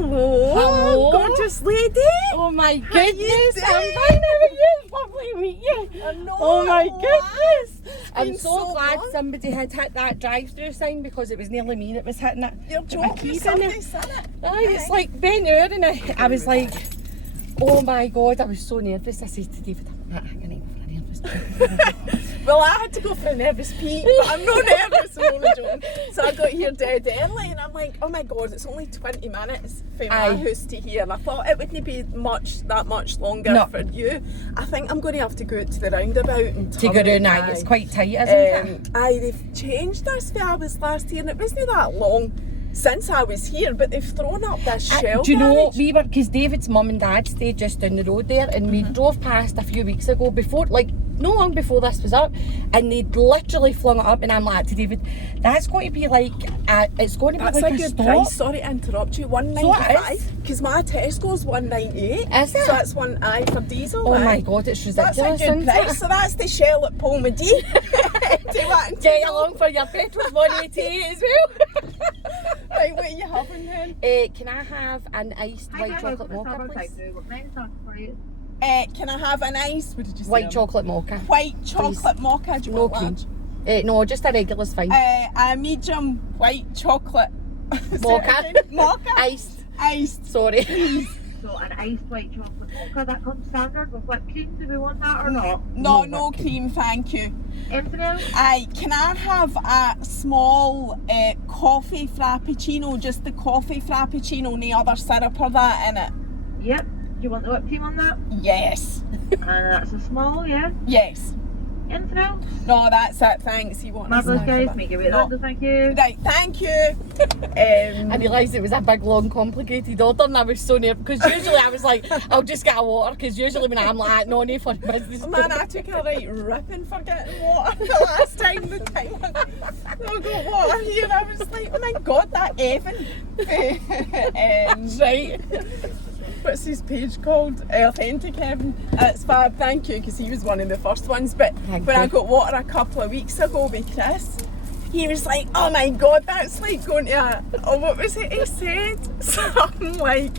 Hello, gorgeous lady. Oh my goodness, I'm fine. How are you? It's lovely to meet you. I know. Oh my goodness. I'm been so glad long. somebody had hit that drive-through sign because it was nearly me that was hitting it. You're With my joking, keys in somebody it. said it. Aye, it's like Ben Hur, and I was like, oh my God, I was so nervous. I said to David, I'm not hanging out for a nervous Well, I had to go for a nervous pee, but I'm not nervous, I'm only joking. So I got here dead early and I'm like, oh my God, it's only 20 minutes from my house to here. And I thought it wouldn't be that much longer for you. I think I'm going to have to go out to the roundabout and to go down. Aye, it's quite tight, isn't it? Aye, they've changed this where I was last year and it wasn't that long since I was here, but they've thrown up this shell do you know what garage. we were, because David's mum and dad stayed just down the road there, and we drove past a few weeks ago before, like no long before this was up, and they'd literally flung it up, and I'm like to David, that's going to be like it's going to be That's like a a good stop. price. Sorry to interrupt you. $1.95 because my Tesco's $1.98. Is it? So that's one for diesel. Oh my God, it's ridiculous. That's a good isn't price. it? So that's the shell at Palmedy. Do you want to Get know? along for your petrol's 188 as well. Right, what are you having then? Can I have an iced white chocolate mocha, please? Can I have an ice? What did you say? White chocolate mocha. White chocolate mocha. Do you No want cream. large? No, just a regular's fine. A medium white chocolate Mocha. Mocha. Iced. Iced. Sorry. So an iced white chocolate mocha, that comes standard with whipped cream. Do we want that or not? No cream, thank you. Anything else? Can I have a small coffee frappuccino, just the coffee frappuccino, no other syrup or that in it? Yep. Do you want the whipped cream on that? Yes. And that's a small, yeah? Yes. Anything else? No, that's it, thanks. You want Marvellous, a snack guys. of Make it? your way No. there. Thank you. Right, thank you. I realised it was a big, long, complicated order, and I was so nervous because usually I was like, I'll just get a water, because usually when I'm like, no need for business. Man, I took a right ripping for getting water the last time. I got water here. I was like, oh my God, that Evan. Right. What's his page called? Authentic Evan. It's fab, thank you, because he was one of the first ones. But when I got water a couple of weeks ago with Chris, he was like, oh my God, that's like going to what was it he said? Something like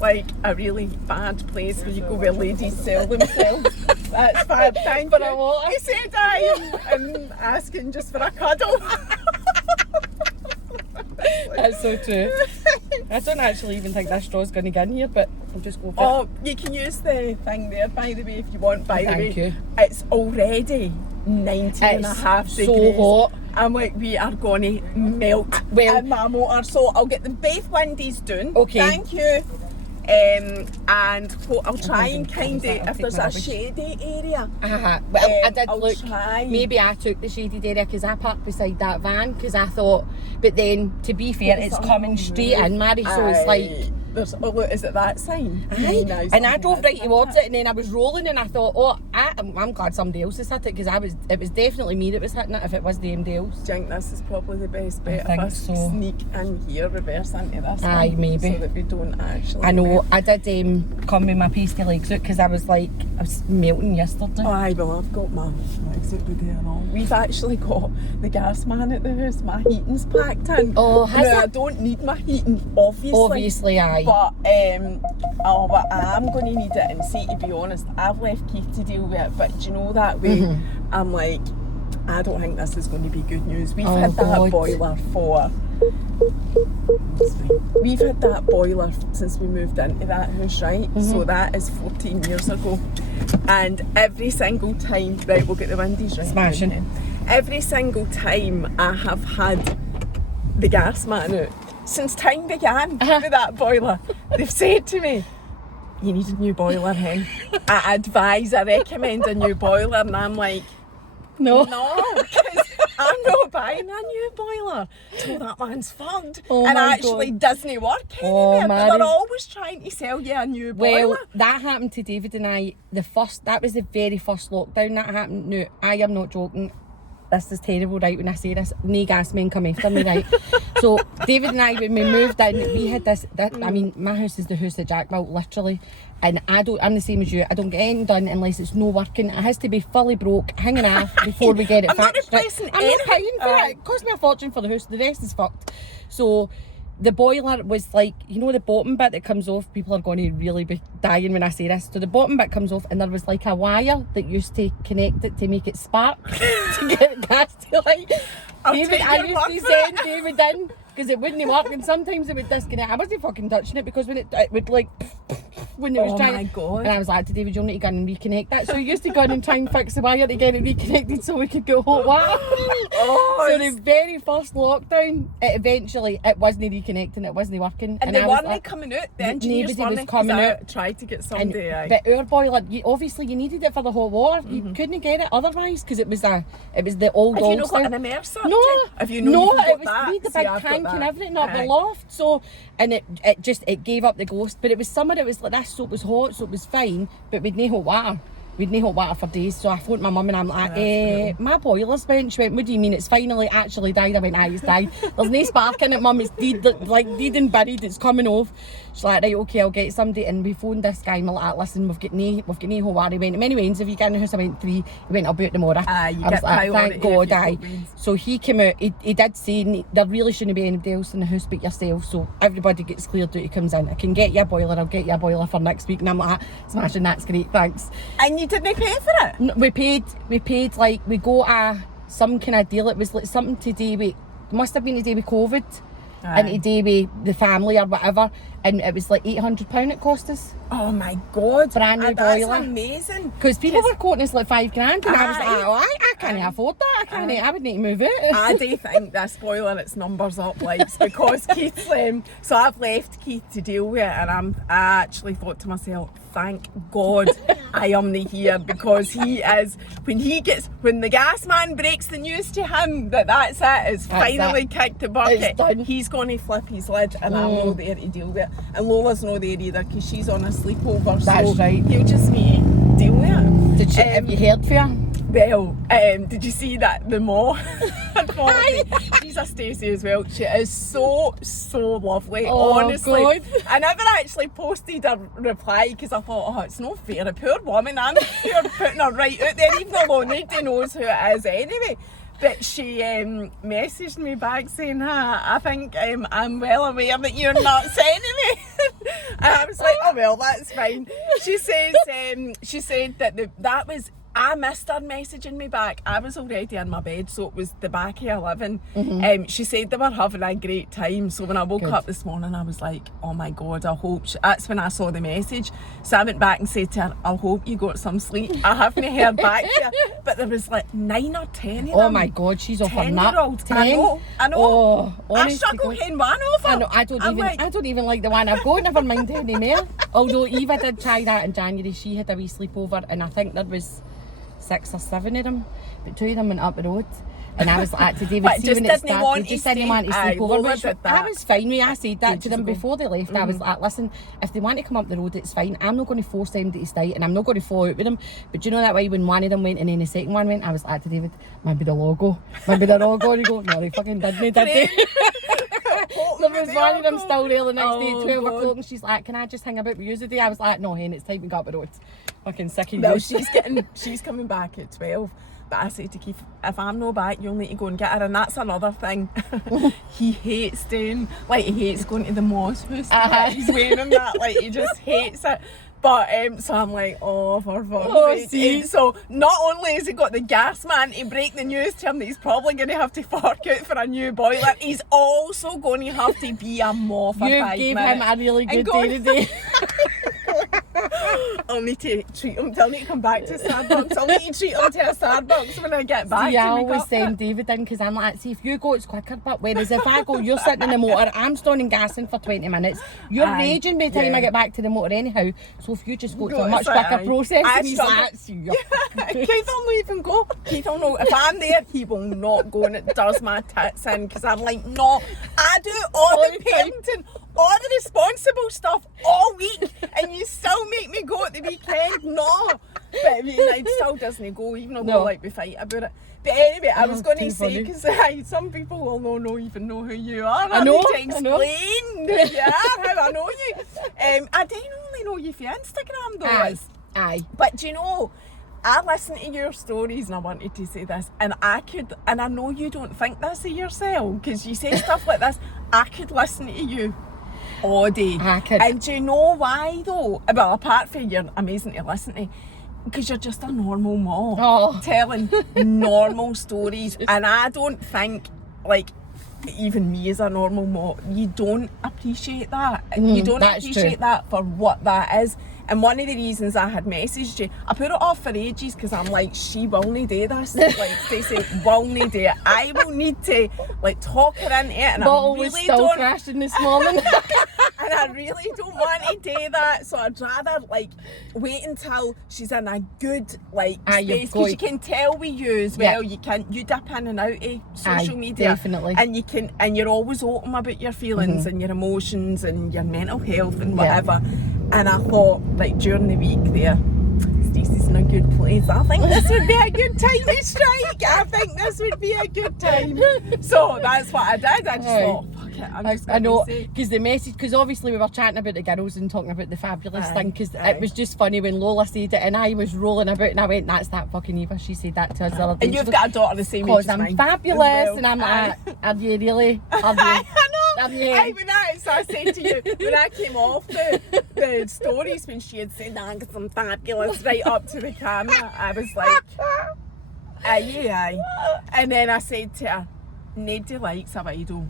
a really bad place where you go where ladies sell themselves. That's fab, thank you. For a water? He said I am asking just for a cuddle. That's so true. I don't actually even think that straw's going to get in here, but I'll just go for it. Oh, you can use the thing there, by the way, if you want. By the way, Thank you. It's already 90 and a half It's degrees. so hot. I'm like, we are going to melt Well- in my motor. So I'll get them both windies done. Okay. Thank you. And what I'll try and kind of, if there's a shady area. Well, I did I'll look. try. Maybe I took the shaded area because I parked beside that van because I thought. But then, to be fair, it's coming straight in, Mary. So it's like. There's, oh, look, is it that sign? Aye. Nice. And I drove right towards it, and then I was rolling, and I thought, oh, I'm glad somebody else has hit it, because it was definitely me that was hitting it if it was the MD else. Do you think this is probably the best bet think if us so. sneak in here, reverse into this Aye, one, maybe. so that we don't actually... I know. I did come with my pasty legs out because I was melting yesterday. Oh, aye, well, I've got my legs out with there and all. We've actually got the gas man at the house. My heating's packed in. Oh, has now, it? I don't need my heating, obviously. Obviously, aye. But but I am going to need it, and see, to be honest, I've left Keith to deal with it, but do you know that way, I'm like, I don't think this is going to be good news. We've had that boiler for... We've had that boiler since we moved into that house, right? So that is 14 years ago. And every single time, right, we'll get the windies right. Smashing. Every single time I have had the gas man out, since time began with that boiler, they've said to me, you need a new boiler, hen. I advise, I recommend a new boiler, and I'm like, No. no, because I'm not buying a new boiler till that man's fucked. Oh and my actually God. doesn't work Oh, anymore. But Mary. they're always trying to sell you a new boiler. Well, that happened to David and I. That was the very first lockdown that happened. No, I am not joking. This is terrible, right, when I say this. No gas men come after me, right? So, David and I, when we moved in, we had this, I mean, my house is the house that Jack built, literally. And I'm the same as you. I don't get anything done unless it's no working. It has to be fully broke, hanging off before we get it I'm not fixed. replacing I'm not paying for it. It cost me a fortune for the house. The rest is fucked. So, the boiler was like, you know the bottom bit that comes off, people are going to really be dying when I say this. So the bottom bit comes off and there was like a wire that used to connect it to make it spark to get gas to light. I used to send David in because it wouldn't work and sometimes it would disconnect. I wasn't fucking touching it because when it would like when it was trying. Oh my God. And I was like to David, you'll need to go and reconnect that. So he used to go in and try and fix the wire to get it reconnected so we could go hot water. So the very first lockdown, it wasn't reconnecting, it wasn't working. And they weren't coming out, the engineers was coming out. Tried to get somebody. But our boiler, obviously you needed it for the hot water. You couldn't get it otherwise because it was the old Have you not got style. an immerser? No, have you it was that? the big tank and everything up the loft. So, and it gave up the ghost. But it was summer, it was like this, so it was hot, so it was fine. But we'd no hot water. We'd no hot water for days. So I phoned my mum and I'm like, my boiler's went. She went, what do you mean? It's finally actually died. I went, aye, it's died. There's no spark in it, mum. It's dead and buried. It's coming off. She's like, right, okay, I'll get somebody. And we phoned this guy and we're like, listen, we've got no hot water. He went, many ways, if you get in the house, I went 3. He went, I'll be out tomorrow. I was like, thank God, aye. So he came out, he did say, there really shouldn't be anybody else in the house but yourself. So everybody gets cleared out, he comes in. I can get you a boiler, I'll get you a boiler for next week. And I'm like, smashing, that's great, thanks. And you didn't pay for it? No, we paid like, we got some kind of deal. It was like something to do with, must have been to do with COVID. And to do with the family or whatever, and it was like £800 it cost us. Oh my God, brand new that's boiler. Amazing. Because people were quoting us like £5,000 and I was like, I can't afford that. I would need to move it. I do think this boiler, its numbers up like because Keith's so I've left Keith to deal with it, and I actually thought to myself, thank God I am not here, because he is, when the gas man breaks the news to him that's finally kicked the bucket, he's going to flip his lid, and I'm not there to deal with it, and Lola's not there either because she's on a sleepover. That's so right. He'll just need to deal with it. Have you heard for her? Well, did you see that the Mo had followed me? She's a Stacey as well. She is so lovely, honestly. God. I never actually posted a reply because I thought, it's not fair. A poor woman, I'm here putting her right out there, even though nobody knows who it is anyway. But she messaged me back saying, I think I'm well aware that you're not sending me. And I was like, oh well, that's fine. She said that was, I missed her messaging me back. I was already in my bed, so it was the back of 11. She said they were having a great time. So when I woke up this morning, I was like, oh my God, I hope that's when I saw the message. So I went back and said to her, I hope you got some sleep. I haven't heard back to her. But there was like 9 or 10 of them. Oh my God, she's off her nut. 10-year-old. I know. Oh, I struggle getting one over. I know, I don't even like the one I've got, never mind any more. Although Eva did try that in January. She had a wee sleepover, and I think there was 6 or 7 of them, but 2 of them went up the road. And I was like to David, see when it started, they just didn't want to sleep over, which I was fine with. I said that to them before they left. I was like, listen, if they want to come up the road, it's fine. I'm not going to force them to stay, and I'm not going to fall out with them. But you know that way, when one of them went and then the second one went, I was like to David, maybe they'll all go. And he go, no, they fucking didn't, did they? There was one of them still there the next day at 12 o'clock, and she's like, can I just hang about with you today? I was like, no, hen, it's time to go up the road. Fucking sick of you. Well, she's coming back at 12. But I said to Keith, if I'm not back, you'll need to go and get her. And that's another thing. He hates going to the Moss house. He's wearing that, like, he just hates it. But so I'm like, for fuck's sake. So not only has he got the gas man to break the news to him that he's probably going to have to fork out for a new boiler, he's also going to have to be a moth for 5 minutes. You gave him a really good day today. I'll need to treat him. I'll need to come back to Starbucks. I'll need to treat him to a Starbucks when I get back. I always send David in because I'm like, see, if you go, it's quicker. But whereas if I go, you're sitting in the motor, I'm standing gassing for 20 minutes. You're raging by the time I get back to the motor anyhow. So if you just go, it's a much quicker process. And he's like, Keith will not even go. Keith will not. If I'm there, he will not go, and it does my tits in because I'm like, no, I do all the parenting, all the responsible stuff all week, and you still make me go at the weekend. No. But I mean, it still doesn't go, even though we fight about it. But anyway, I was going to say, because some people will not even know who you are. I need to explain who you are, how I know you. I don't only know you for Instagram though. Aye. But do you know, I listen to your stories and I wanted to say this, and I know you don't think this of yourself because you say stuff like this. I could listen to you all day. I could. And do you know why though? Well, apart from you're amazing to listen to, because you're just a normal mom telling normal stories, and I don't think, like, even me as a normal mom, you don't appreciate that. You don't appreciate that for what that is. And one of the reasons I had messaged you, I put it off for ages because I'm like, she will not do this. Like, Stacey will not do it. I will need to, like, talk her into it. And Bottle I really was still crashing this morning. And I really don't want to do that. So I'd rather, like, wait until she's in a good, like, space. Because you can tell with you as well. You dip in and out of social media. Definitely. And you're always open about your feelings and your emotions and your mental health and whatever. And I thought, like, during the week there, Stacey's in a good place. I think this would be a good time to strike. I think this would be a good time. So that's what I did. I just thought, fuck it, I'm just going to say. Because the message, because obviously we were chatting about the girls and talking about the fabulous thing, because it was just funny when Lola said it and I was rolling about and I went, that's that fucking Eva. She said that to us the other day. And you've got a daughter the same age as mine. Because I'm fabulous. And I'm like, are you really? Are you? I know. So I said to you, when I came off the stories when she had said, I'm fabulous, right up to the camera, I was like, aye. And then I said to her, nobody likes a widow.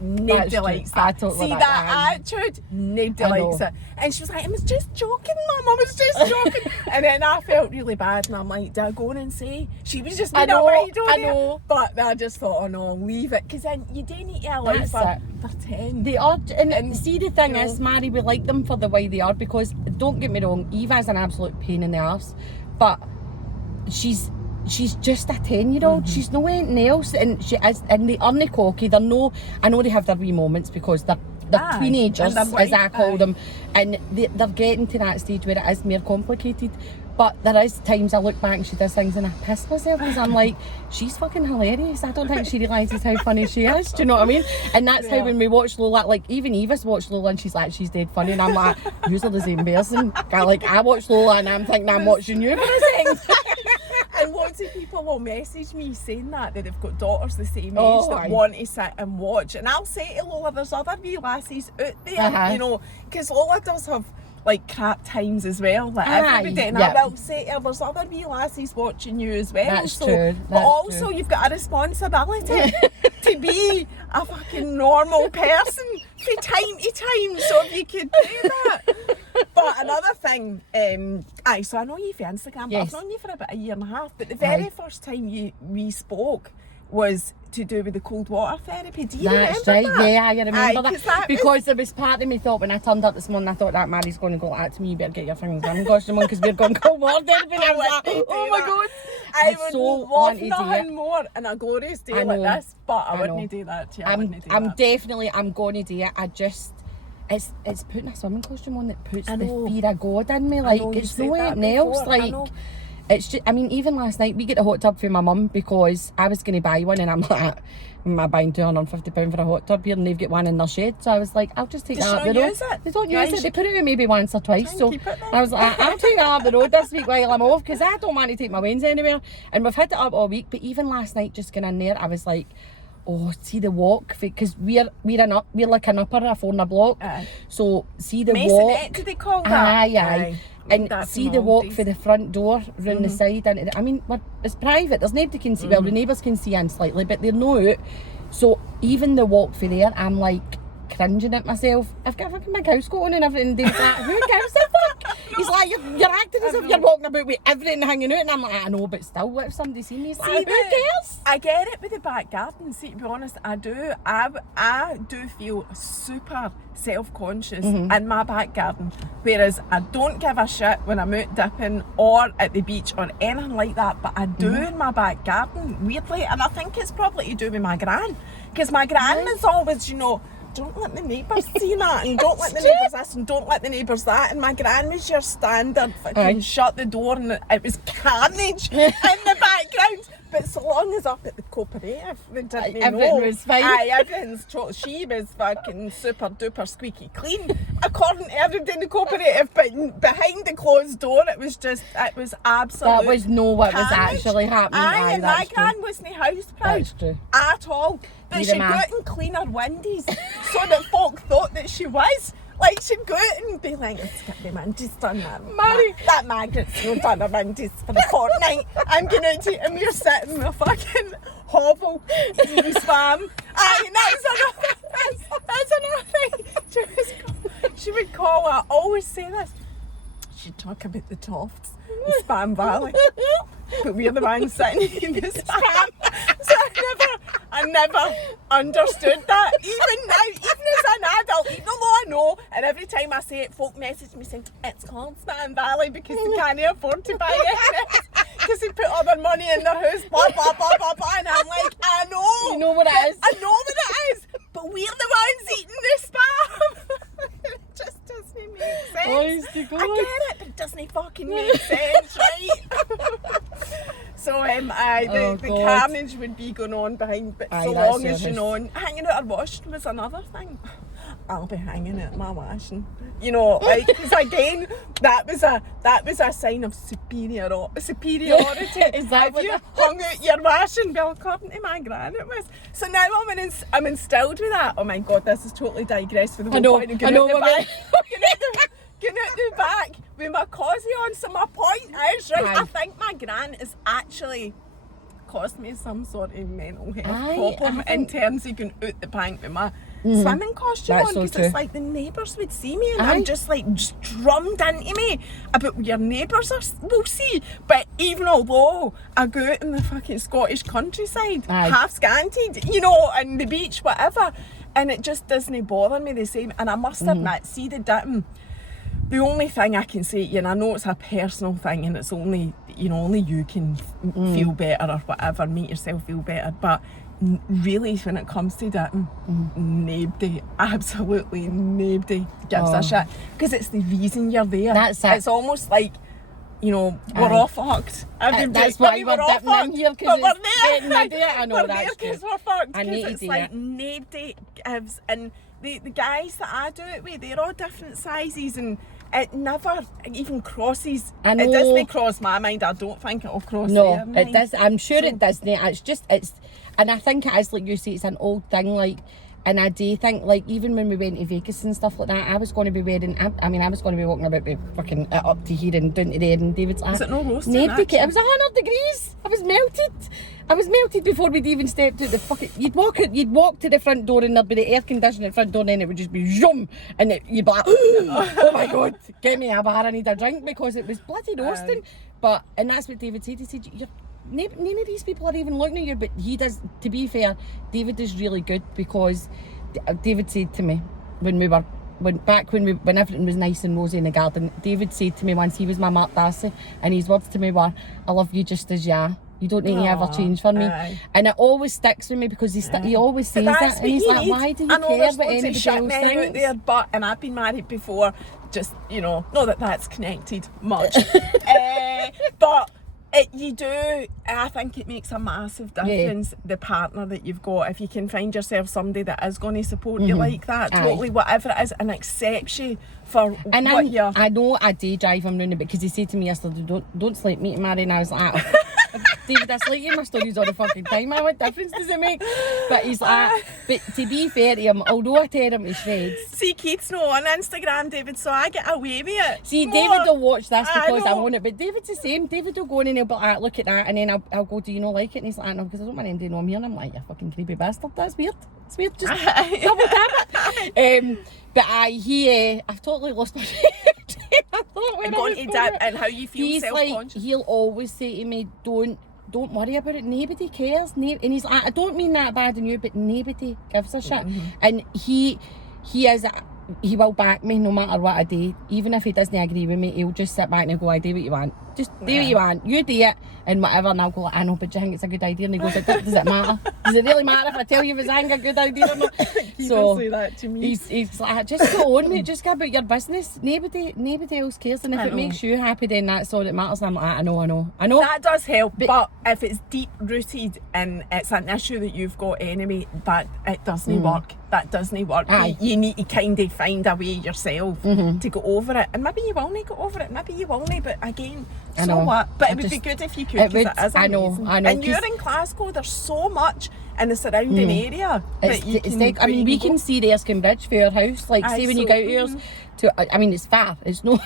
Nobody likes that. Totally See that attitude? Nobody likes it. And she was like, I was just joking, Mum. I was just joking. And then I felt really bad, and I'm like, did I go in and say she was just being a widow? I know. But I just thought, oh no, leave it, because then you do need to allow for 10. They are, and see, the thing is, Mary, we like them for the way they are, because don't get me wrong, Eva's an absolute pain in the arse, but she's just a 10-year-old. She's no anything else, and she is, and they aren't cocky. They're no, I know they have their wee moments because they're teenagers, as I call them, and they're getting to that stage where it is more complicated. But there is times I look back and she does things and I piss myself because I'm like, she's fucking hilarious. I don't think she realises how funny she is. Do you know what I mean? And that's how when we watch Lola, like even Eva's watched Lola and she's like, she's dead funny, and I'm like, you're the same person. Like, I watch Lola and I'm thinking I'm watching you for a second. And lots of people will message me saying that they've got daughters the same age that want to sit and watch. And I'll say to Lola, there's other wee lassies out there, you know, because Lola does have like crap times as well, like everybody. And I will say to her, there's other wee lassies watching you as well. That's true. But also you've got a responsibility to be a fucking normal person from time to time, so if you could do that. But another thing, so I know you for Instagram, but I've known you for about a year and a half, but the very first time we spoke was to do with the cold water therapy. Do you remember that? Yeah, I remember that. Because there was part of me thought, when I turned up this morning, I thought that Mary's going to go like that to me, you better get your things done, gosh, Simone, because we're going cold water therapy. And I was like, oh my God. I would love nothing more in a glorious day like this, but I wouldn't do that to you. I'm going to do it. I just, it's putting a swimming costume on that puts the fear of God in me. Like, it's no anything else. Like, it's just, I mean, even last night we get a hot tub for my mum because I was going to buy one, and I'm like, am I buying £250 for a hot tub here, and they've got one in their shed, so I was like, I'll just take that up the road. They don't use it. They put it in maybe once or twice, so I was like, I'll take that up the road this week while I'm off, because I don't want to take my wains anywhere. And we've had it up all week, but even last night just going in there, I was like, oh, see the walk, because we're like an upper, a 4 block, so see the walk. Do they call that? Aye. And see the walk for the front door round the side. And I mean, it's private. There's nobody can see. Well, the neighbours can see in slightly, but they're not out. So even the walk for there, I'm like cringing at myself. I've got a fucking big house coat on and everything. Dave's like, who gives a fuck? He's like, you're acting as if you're walking about with everything hanging out. And I'm like, I know, but still, what if somebody seen me? He's like, who cares? I get it with the back garden. See, to be honest, I do. I do feel super self-conscious in my back garden, whereas I don't give a shit when I'm out dipping or at the beach or anything like that, but I do in my back garden, weirdly. And I think it's probably to do with my gran, because my gran is always, you know, don't let the neighbours see that, and don't let the neighbours this, and don't let the neighbours that. And my gran was your standard fucking shut the door, and it was carnage in the back background. But so long as up at the cooperative, they didn't know. Everything was fine. Aye, everything's she was fucking super duper squeaky clean, according to everybody in the cooperative. But behind the closed door, it was absolute. That was no what was carnage. actually happening. Aye, and my that's true. gran wasn't house proud That's true. at all. But Neither she'd go am I. out and clean her windies so that folk thought that she was. Like, she'd go out and be like, let's get the windies done, man. Mary. That Margaret's not done her windies for the fortnight. I'm going out to, and we're sitting in a fucking hovel eating spam. Aye, and that's another thing. She would call, I always say this, she'd talk about the Tofts, the Spam Valley. But we're the ones sitting in the spam. So I never understood that. Even now, even as an adult, even though I know, and every time I say it, folk message me saying, it's called Spam Valley because they can't afford to buy it. Because they put all their money in their house, blah, blah, blah, blah, blah. And I'm like, I know. You know what it is. I know what it is. But we're the ones eating the spam. It just doesn't make sense. Honest to God. I get it, but it doesn't fucking make sense, right? So the God. carnage would be going on behind, but Aye, so that's long as you service. know, and hanging out our washing was another thing. I'll be hanging out my washing, you know, like, because again, that was a sign of superiority. Is that if what you that- hung out your washing, well, according to my gran, it was. So now I'm instilled with that. Oh my God, this is totally digressed for the whole know, point of I getting know out the what I back. Getting out the back with my cosy on. So my point is, right, Aye. I think my gran is actually caused me some sort of mental health Aye, problem I in think- terms of going out the bank with my swimming costume That's on, so because true. it's like the neighbours would see me and Aye. I'm just drummed into me about your neighbours will see. But even although I go out in the fucking Scottish countryside, Aye. half scanted, you know, and the beach, whatever, and it just doesn't bother me the same. And I must admit, see the ditting. The only thing I can say, and I know it's a personal thing and it's only, you know, only you can feel better or whatever, make yourself feel better, but really when it comes to dating, nobody, absolutely nobody gives a shit, because it's the reason you're there. That's it. It's almost like, you know, we're Aye. all fucked. That's why we're dipping in here, because but it's we're getting there. into it. I know We're that's there because true. we're fucked, I because need to it's do like it. nobody gives, and the guys that I do it with, they're all different sizes, and it never even crosses. I know. It doesn't cross my mind. I don't think it'll cross No, their it mind. does. I'm sure So- it doesn't. It's, and I think it is, like you say, it's an old thing. Like, and I do think, like, even when we went to Vegas and stuff like that, I was going to be wearing. I was going to be walking about with fucking up to here and down to there, and David's like, Was it no roasting, nobody actually? cared. It was 100 degrees. I was melted before we'd even stepped out the fucking. You'd walk to the front door and there'd be the air conditioner at the front door, and then it would just be zoom, and you'd be like, oh my God, get me a bar, I need a drink, because it was bloody roasting. But, and that's what David said. He said, none of these people are even looking at you, but he does. To be fair, David is really good, because David said to me when everything was nice and rosy in the garden, David said to me once, he was my Mark Darcy, and his words to me were, I love you just as you are. You don't need to ever change for me. Aye. And it always sticks with me, because he always says But that, that's and he's what like, you why need. do you I know care there's what loads of anybody shit else men out thinks? there, but, and I've been married before, just, you know, not that that's connected much, but you do, I think it makes a massive difference, the partner that you've got. If you can find yourself somebody that is going to support you like that, Aye. totally, whatever it is, and accepts you for And what you're... I know I do drive him round a bit, because he said to me yesterday, don't sleep me, Mary, and I was like, David, I sleep you my stories all the fucking time. What difference does it make? But he's like, but to be fair to him, although I tear him to shreds. See, Keith's not on Instagram, David, so I get away with it. See, More. David will watch this because I know. want it, but David's the same. David will go in and he'll be like, look at that, and then I'll go, do you not like it? And he's like, no, because I don't want anybody to know I'm here. And I'm like, you fucking creepy bastard, that's weird. It's weird, just double tap it. But I've totally lost my I'm going to dip and how you feel He's self-conscious. like, he'll always say to me, don't worry about it, nobody cares. And he's like, I don't mean that bad in you, but nobody gives a shit. And he will back me no matter what I do. Even if he doesn't agree with me, he'll just sit back and go, I do what you want. Just do what you want. You do it and whatever. And I'll go like, I know, but do you think it's a good idea? And he goes, does it matter? Does it really matter if I tell you if it's a good idea or not? So say that to me. He's like, just go on, mate. Just go about your business. Nobody else cares. And if it makes you happy, then that's all that matters. And I'm like, I know. That does help, but if it's deep rooted and it's an issue that you've got anyway, that it doesn't work. That doesn't work. You need to kind of find a way yourself to go over it. And maybe you will not go over it, maybe you will not, but again, so what? But it would be good if you could, because it is amazing. I know. And you're in Glasgow, there's so much in the surrounding area that you can... I mean, we can see the Erskine Bridge for our house. Like, see when you go out yours... I mean, it's far. It's no.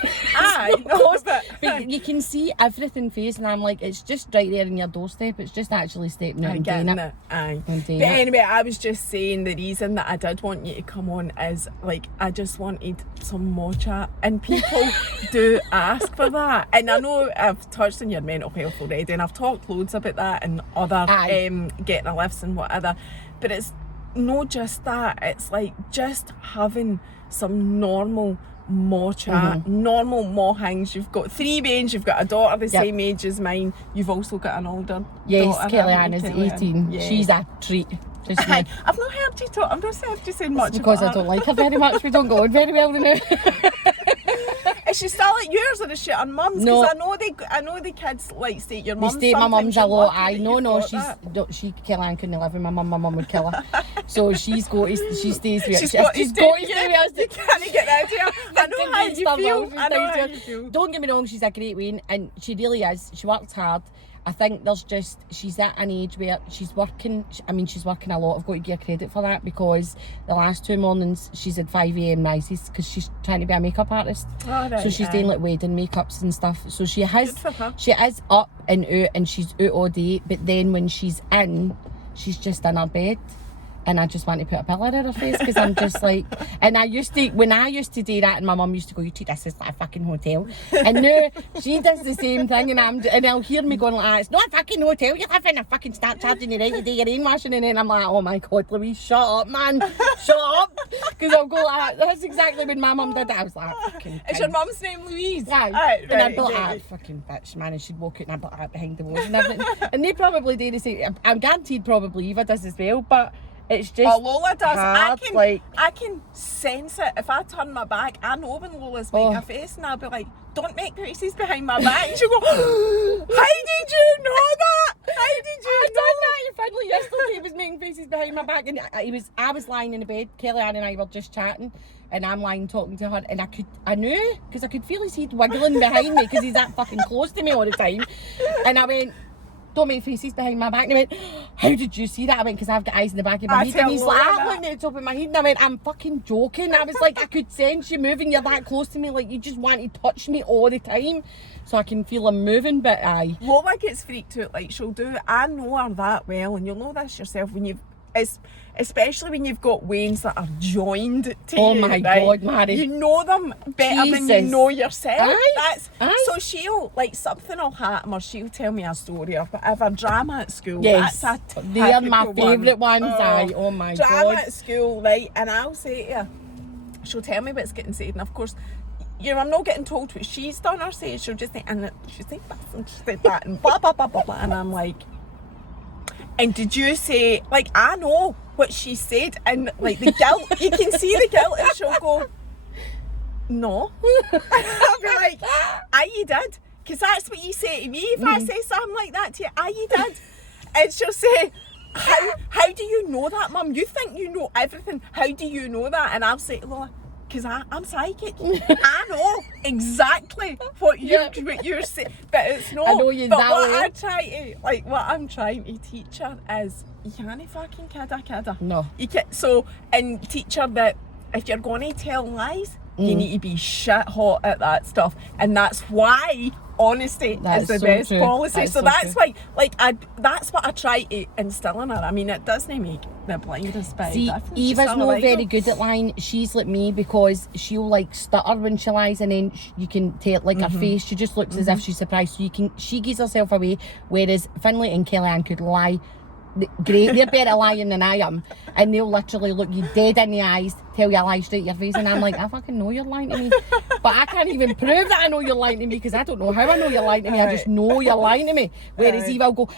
But you can see everything face, and I'm like, it's just right there in your doorstep. It's just actually stepping out and doing it. But anyway, I was just saying the reason that I did want you to come on is like I just wanted some more chat, and people do ask for that. And I know I've touched on your mental health already, and I've talked loads about that and other getting a lifts and whatever. But it's not just that. It's like just having some normal more chat, normal more things. You've got 3 bairns, you've got a daughter the same age as mine, you've also got an older daughter. Kellyanne is 18. Yeah. She's a treat. I've not heard you talk, I've not heard you say much because I don't like her very much. We don't go on very well now. Is she still at yours or is she at mum's? No. Because I know the kids like stay at your mum's. They stay at my mum's a lot. Kellyanne couldn't live with my mum. My mum would kill her. So she stays with her. She's got to stay with you. You can't get out of here. I know how you feel. Don't get me wrong, she's a great wean, and she really is. She works hard. I think she's at an age where she's working. I mean, she's working a lot. I've got to give her credit for that, because the last 2 mornings she's had 5 a.m. rises because she's trying to be a makeup artist. So she's doing like wedding makeups and stuff. So she is up and out, and she's out all day. But then when she's in, she's just in her bed. And I just want to put a pillow in her face, because I'm just like, and when I used to do that, and my mum used to go, you treat this as like a fucking hotel. And now she does the same thing, and I'll hear me going like, it's not a fucking hotel, you live in a fucking start charging you right, you do your rain washing, and then I'm like, oh my God, Louise, shut up, man, shut up. Because I'll go like, that's exactly when my mum did it. I was like, fucking Is your mum's name Louise? Yeah. And I'd be like, fucking bitch, man, and she'd walk out and I'd be like, behind the walls and everything. And they probably do the same. I'm guaranteed probably Eva does as well, but it's just Lola does. hard, I can sense it. If I turn my back, I know when Lola's making a face, and I'll be like, don't make faces behind my back. And she'll go, how did you know that? How did you know that? Finally yesterday he was making faces behind my back, and I was lying in the bed. Kellyanne and I were just chatting, and I'm lying talking to her, and I knew, because I could feel his head wiggling behind me, because he's that fucking close to me all the time. And I went, don't make faces behind my back. And he went, how did you see that? I went, because I've got eyes in the back of my head. And he's like, I'm looking at the top of my head. And I went, I'm fucking joking. I was like, I could sense you moving. You're that close to me. Like, you just want to touch me all the time. So I can feel him moving, but aye. Lola gets freaked out like she'll do. I know her that well, and you'll know this yourself when you've... especially when you've got wains that are joined to you. Oh my God, Mary. You know them better than you know yourself. Aye. So she'll, like, something will happen, or she'll tell me a story or whatever. Drama at school. Yes. That's a they're my favourite ones. Aye. Oh my God. Drama at school, right? And I'll say to her, she'll tell me what's getting said, and of course, you know, I'm not getting told what she's done or said. She'll just say, and she said this and she said that, and blah, blah, blah, blah, blah. And I'm like, and did you say, like, I know what she said, and like the guilt, you can see the guilt, and she'll go, no. I'll be like, aye, you did, because that's what you say to me if I say something like that to you. Aye, you did. And she'll say, how do you know that, Mum? You think you know everything. How do you know that? And I'll say, well, because I'm psychic. I know exactly what you're saying, but it's not. I know you but that what way. what I'm trying to teach her is, you can't fucking kid her. No. You can't. So, and teach her that if you're going to tell lies, you need to be shit hot at that stuff, and that's why honesty is the best policy. So that's why, that's what I try to instill in her. I mean, it doesn't make the blindest bit. See, Eva's not very good at lying. She's like me, because she'll like stutter when she lies, and then you can tell like her face. She just looks as if she's surprised. So she gives herself away. Whereas Finlay and Kellyanne could lie great, they're better lying than I am, and they'll literally look you dead in the eyes, tell you a lie straight to your face, and I'm like, I fucking know you're lying to me, but I can't even prove that I know you're lying to me, because I don't know how I know you're lying to me. I just know you're lying to me. Whereas Eva will go,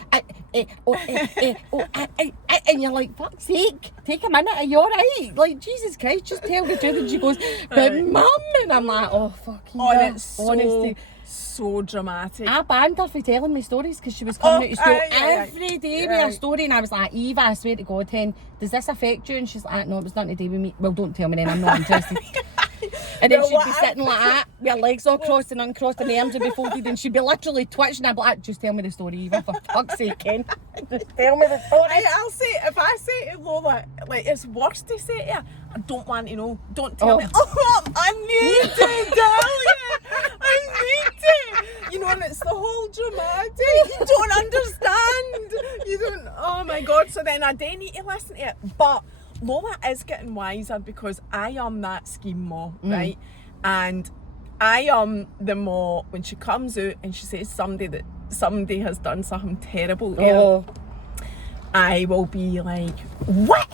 and you're like, fuck's sake, take a minute, are you alright? Like, Jesus Christ, just tell the truth. And she goes, but mum, and I'm like, oh fuck you. It's honestly so dramatic. I banned her for telling me stories, because she was coming out of school every day with a story, and I was like, Eva, I swear to God, Hen, does this affect you? And she's like, no, it was nothing to do with me. Well, don't tell me then, I'm not interested. And then she'd be sitting like that, with her legs all crossed and uncrossed, and the arms would be folded, and she'd be literally twitching. I'd be like, just tell me the story, Eva, for fuck's sake, Ken. Just tell me the story. I'll say, if I say to Lola, like, it's worse to say to her, I don't want to know, don't tell me. Oh, I need to tell you, I need to. You know, and it's the whole dramatic. You don't understand. You don't, oh my God. So then I do need to listen to it. But Lola is getting wiser, because I am that scheme ma, right? And I am the ma when she comes out and she says somebody has done something terrible to her, I will be like, what?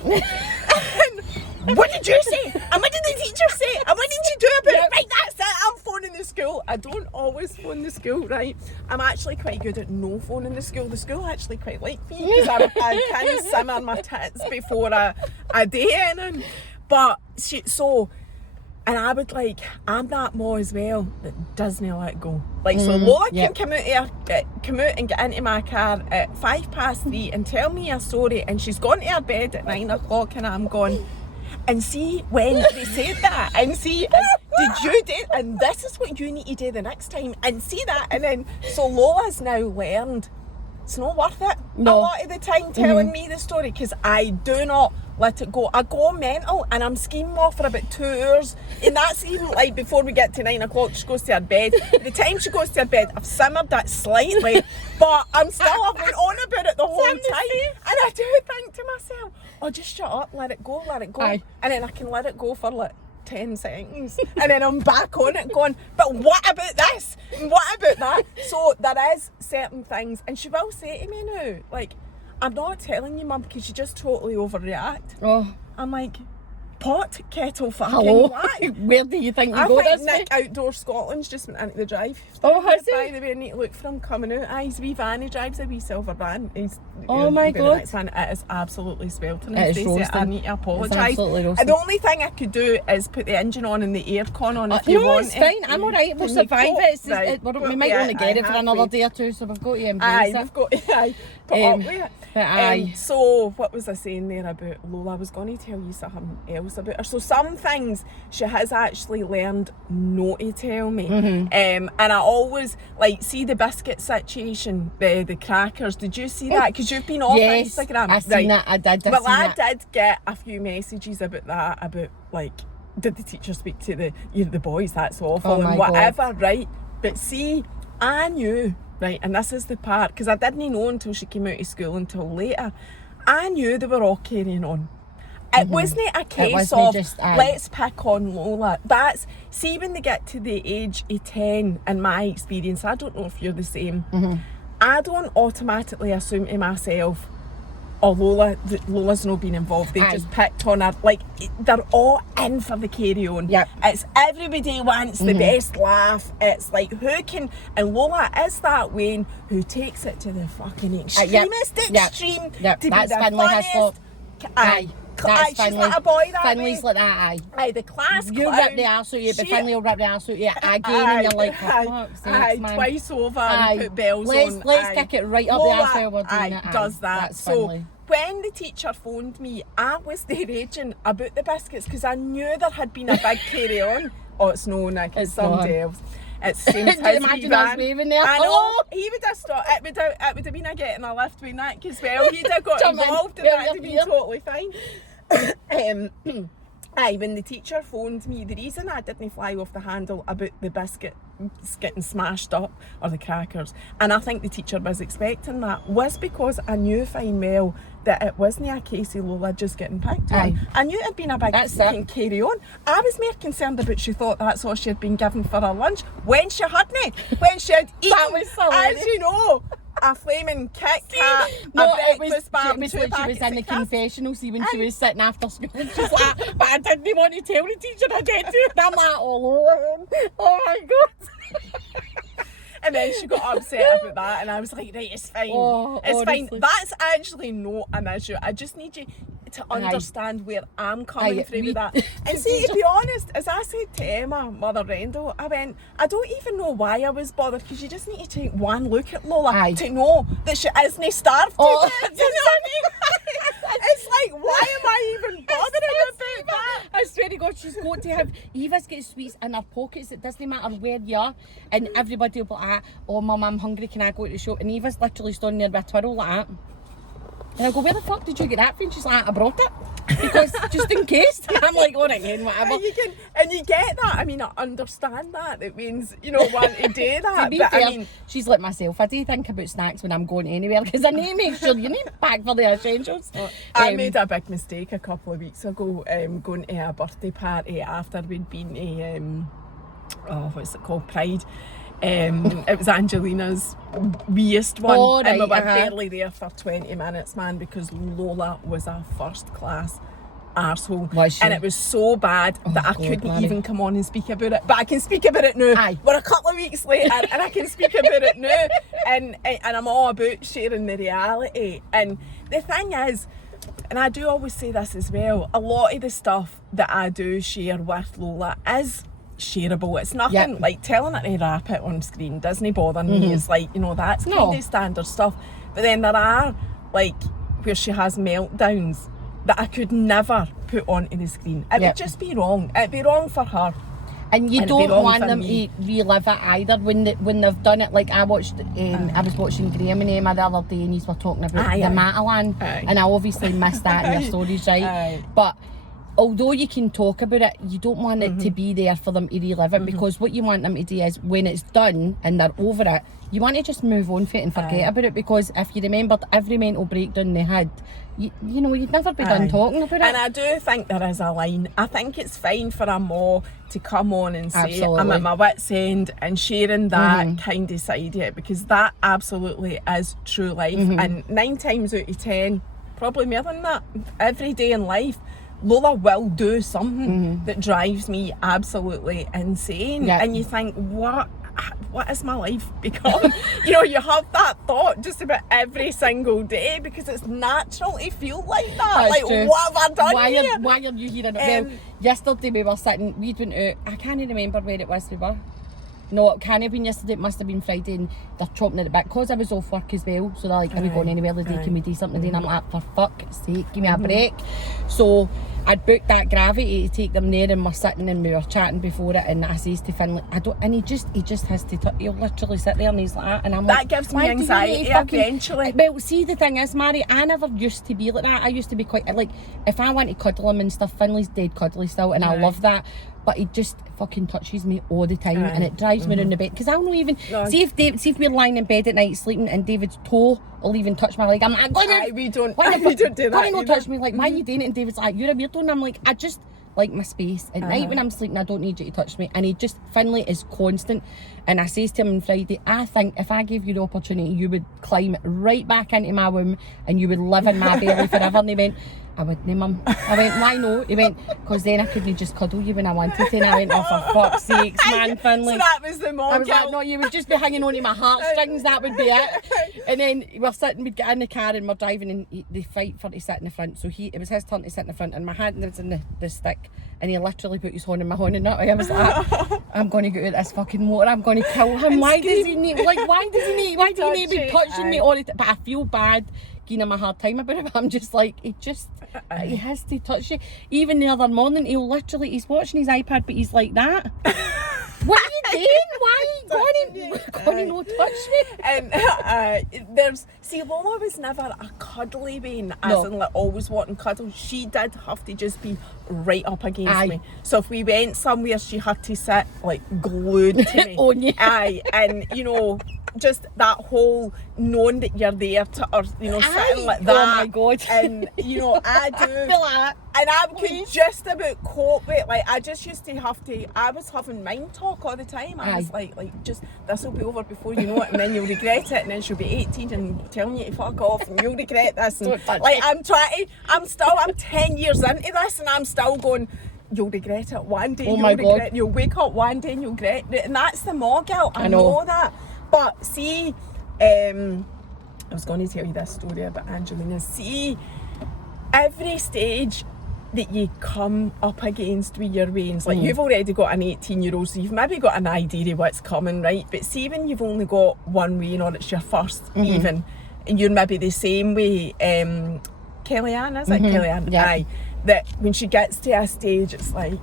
What did you say? And what did the teacher say? And what did you do about it? Right, that's it. I'm phoning the school. I don't always phone the school, right? I'm actually quite good at no phoning the school. The school actually quite like me, because I kind of simmer my tits before I do anything. But and I would like, I'm that ma as well that doesn't let it go. Like, so Lola can come out and get into my car at 3:05 and tell me a story, and she's gone to her bed at 9 o'clock, and I'm gone, and see when they said that, and see, did you do it? And this is what you need to do the next time, and see that. And then, so Lola's now learned it's not worth it a lot of the time telling me the story, because I do not let it go. I go mental, and I'm scheming off for about 2 hours, and that's even like before we get to 9 o'clock she goes to her bed. By the time she goes to her bed, I've simmered that slightly, but I've been on about it the whole time, and I do think to myself, oh, just shut up, let it go, and then I can let it go for like 10 seconds, and then I'm back on it going, but what about this? What about that? So there is certain things, and she will say to me now, like, I'm not telling you, Mum, because you just totally overreact. I'm like, pot, kettle, fucking black. Where do you think you go this way? Nick Outdoor Scotland's just went into the drive. Has he? By the way, I need to look for him coming out. His wee van, he drives a wee silver van. My God. It is absolutely sweltering. It is Stacey, roasting. I need to apologise. Absolutely roasting. The only thing I could do is put the engine on and the aircon on if you want. No, it's fine. I'm alright. We'll survive it. We might only get it for another day or two, so we've got to embrace it. We've got to put up with it. So, what was I saying there about Lola? I was going to tell you something else about her. So, some things she has actually learned not to tell me. And I always, like, see the biscuit situation, the crackers. Did you see that? Because you've been off Instagram. I seen that. I did. Well, I did get a few messages about that, about, like, did the teacher speak to the boys? That's awful, and whatever, God. Right? But see, I knew, right, and this is the part, because I didn't know until she came out of school until later, I knew they were all carrying on. It wasn't a case of, let's pick on Lola. That's, see, when they get to the age of 10, in my experience, I don't know if you're the same, I don't automatically assume to myself, oh, Lola's not been involved, they just picked on her. Like, they're all in for the carry on. It's everybody wants the best laugh. It's like, who can, and Lola is that Wayne who takes it to the fucking extremist extreme to be that's the Finlay funniest. That's she's like a boy that Finley's way. Like that, Aye, the class you clown. rip the arse out you, but Finley will rip the arse out you again, and you're like, for fuck's sake, man. Twice over and put bells on. Let's kick it right up Lola, the arse while we're doing it. Does that. That's so Finley. When the teacher phoned me, I was there raging about the biscuits, because I knew there had been a big carry on. Oh, it's no, Nick, it's somebody else. It's the same as his imagine us waving there. I know, he would have stopped. It would have been a getting a lift with Nick as well. He'd have got involved and that would have been totally fine. When the teacher phoned me, the reason I didn't fly off the handle about the biscuits getting smashed up, or the crackers, and I think the teacher was expecting that, was because I knew fine well that it wasn't a case of Lola just getting picked on. I knew it had been a big fucking carry on. I was more concerned about she thought that's all she had been given for her lunch when she hadn't, when she had eaten. That was so as you know, a flaming Kit Kat, a breakfast bar, it was two when she was packets in the of crisps. confessional, see when she was sitting after school and she's like, but I didn't want to tell the teacher I did to. And I'm like, oh Lord, oh my God. And then she got upset about that, and I was like, right, it's fine. It's fine. That's actually not an issue. I just need you to understand where I'm coming from with that. And see, to be honest, as I said to Emma, Mother Randall, I went, I don't even know why I was bothered, because you just need to take one look at Lola to know that she isn't starved to death. You know what I mean? It's like, why am I even bothering about that? I swear to God, she's got to have, Eva's got sweets in her pockets. It doesn't matter where you are. And everybody will be like, oh mum, I'm hungry, can I go to the shop? And Eva's literally standing there with a twirl like that. And I go, where the fuck did you get that from? She's like, I brought it. Because just in case. And I'm like, all right then, whatever. And you get that. I mean, I understand that. It means, you know, want to do that. To be but fair, I mean, she's like myself. I do think about snacks when I'm going anywhere, because I need to make sure you need back for the essentials. I made a big mistake a couple of weeks ago, going to a birthday party after we'd been to, what's it called, Pride. It was Angelina's weeest one, and we were barely there for 20 minutes, man, because Lola was a first class arsehole, and it was so bad that I couldn't even come on and speak about it, but I can speak about it now. We're a couple of weeks later and I can speak about it now, and I'm all about sharing the reality. And the thing is, and I do always say this as well, a lot of the stuff that I do share with Lola is shareable. It's nothing like telling her to rap it on screen doesn't bother me. It's like, you know, that's kind of standard stuff. But then there are like where she has meltdowns that I could never put onto the screen. It would just be wrong. It'd be wrong for her. And you don't want them to relive it either when they've done it. Like I watched, I was watching Graham and Emma the other day, and you were talking about the Matalan, and I obviously missed that in your stories, right? But although you can talk about it, you don't want it to be there for them to relive it, because what you want them to do is, when it's done and they're over it, you want to just move on for it and forget about it, because if you remembered every mental breakdown they had, you know, you'd never be done talking about it. And I do think there is a line. I think it's fine for a ma to come on and say, I'm at my wit's end, and sharing that kind of side of it, because that absolutely is true life. And 9 times out of 10, probably more than that, every day in life, Lola will do something that drives me absolutely insane. And you think, what has my life become? You know, you have that thought just about every single day, because it's natural to feel like that. That's like, true. what have I done here? Why are you hearing it? Well, yesterday we were sitting, we went out, I can't remember where it was we were. No, it can't have been yesterday, it must have been Friday, and they're chopping it a bit, because I was off work as well, so they're like, are we going anywhere today, can we do something today? And I'm like, for fuck's sake, give me a break. So I'd booked that gravity to take them there, and we're sitting and we were chatting before it, and I says to Finlay, and he just has to he'll literally sit there and he's like that, and I'm that like, gives me anxiety eventually. Well, see, the thing is, Mary, I never used to be like that. I used to be quite, like, if I want to cuddle him and stuff, Finlay's dead cuddly still, and I love that, but he just fucking touches me all the time, and it drives me around the bed, because I'll not even see if we're lying in bed at night sleeping and David's toe will even touch my leg. I'm like, we don't do that. Why don't touch me? Like, why are you doing it? And David's like, you're a weirdo. And I'm like, I just like my space at night when I'm sleeping. I don't need you to touch me. And he just, Finlay is constant. And I says to him on Friday, I think if I gave you the opportunity, you would climb right back into my womb and you would live in my belly forever. And he went, I wouldn't, mum. I went, why no? He went, because then I couldn't just cuddle you when I wanted to. And I went, oh, for fuck's sakes, man, Finlay. So that was the moment. I was like, no, you would just be hanging on to my heartstrings, that would be it. And then we'd get in the car and we're driving, and they fight for to sit in the front. So it was his turn to sit in the front, and my hand was in the stick, and he literally put his horn in my horn, and I was like, I'm going to go out this fucking motor, I'm going to kill him. Why does he need to be touching me all the time? But I feel bad giving him a hard time about it, but I'm just like, he has to touch you. Even the other morning, he's watching his iPad, but he's like that. What are you doing? Why are you going to no touch me? And Lola was never a cuddly being, as in like always wanting cuddles. She did have to just be right up against me. So if we went somewhere, she had to sit like glued to me. On you. And you know, just that whole knowing that you're there to, or you know, sitting like that. Oh my God. And you know, I do. I feel like, and I could just about cope with it. Like, I just used to I was having mind talk all the time. I was like just this will be over before you know it, and then you'll regret it, and then she'll be 18 and telling you to fuck off, and you'll regret this. And, like, I'm 10 years into this, and I'm still going, you'll regret it one day, you'll wake up one day and you'll regret it, and that's the more guilt. I know that. But see, I was going to tell you this story about Angelina. See, every stage that you come up against with your veins, like you've already got an 18-year-old, so you've maybe got an idea of what's coming, right? But see, when you've only got one vein, or it's your first even, and you're maybe the same way, Kellyanne, is it? Kellyanne? Yeah. Aye. That when she gets to a stage, it's like,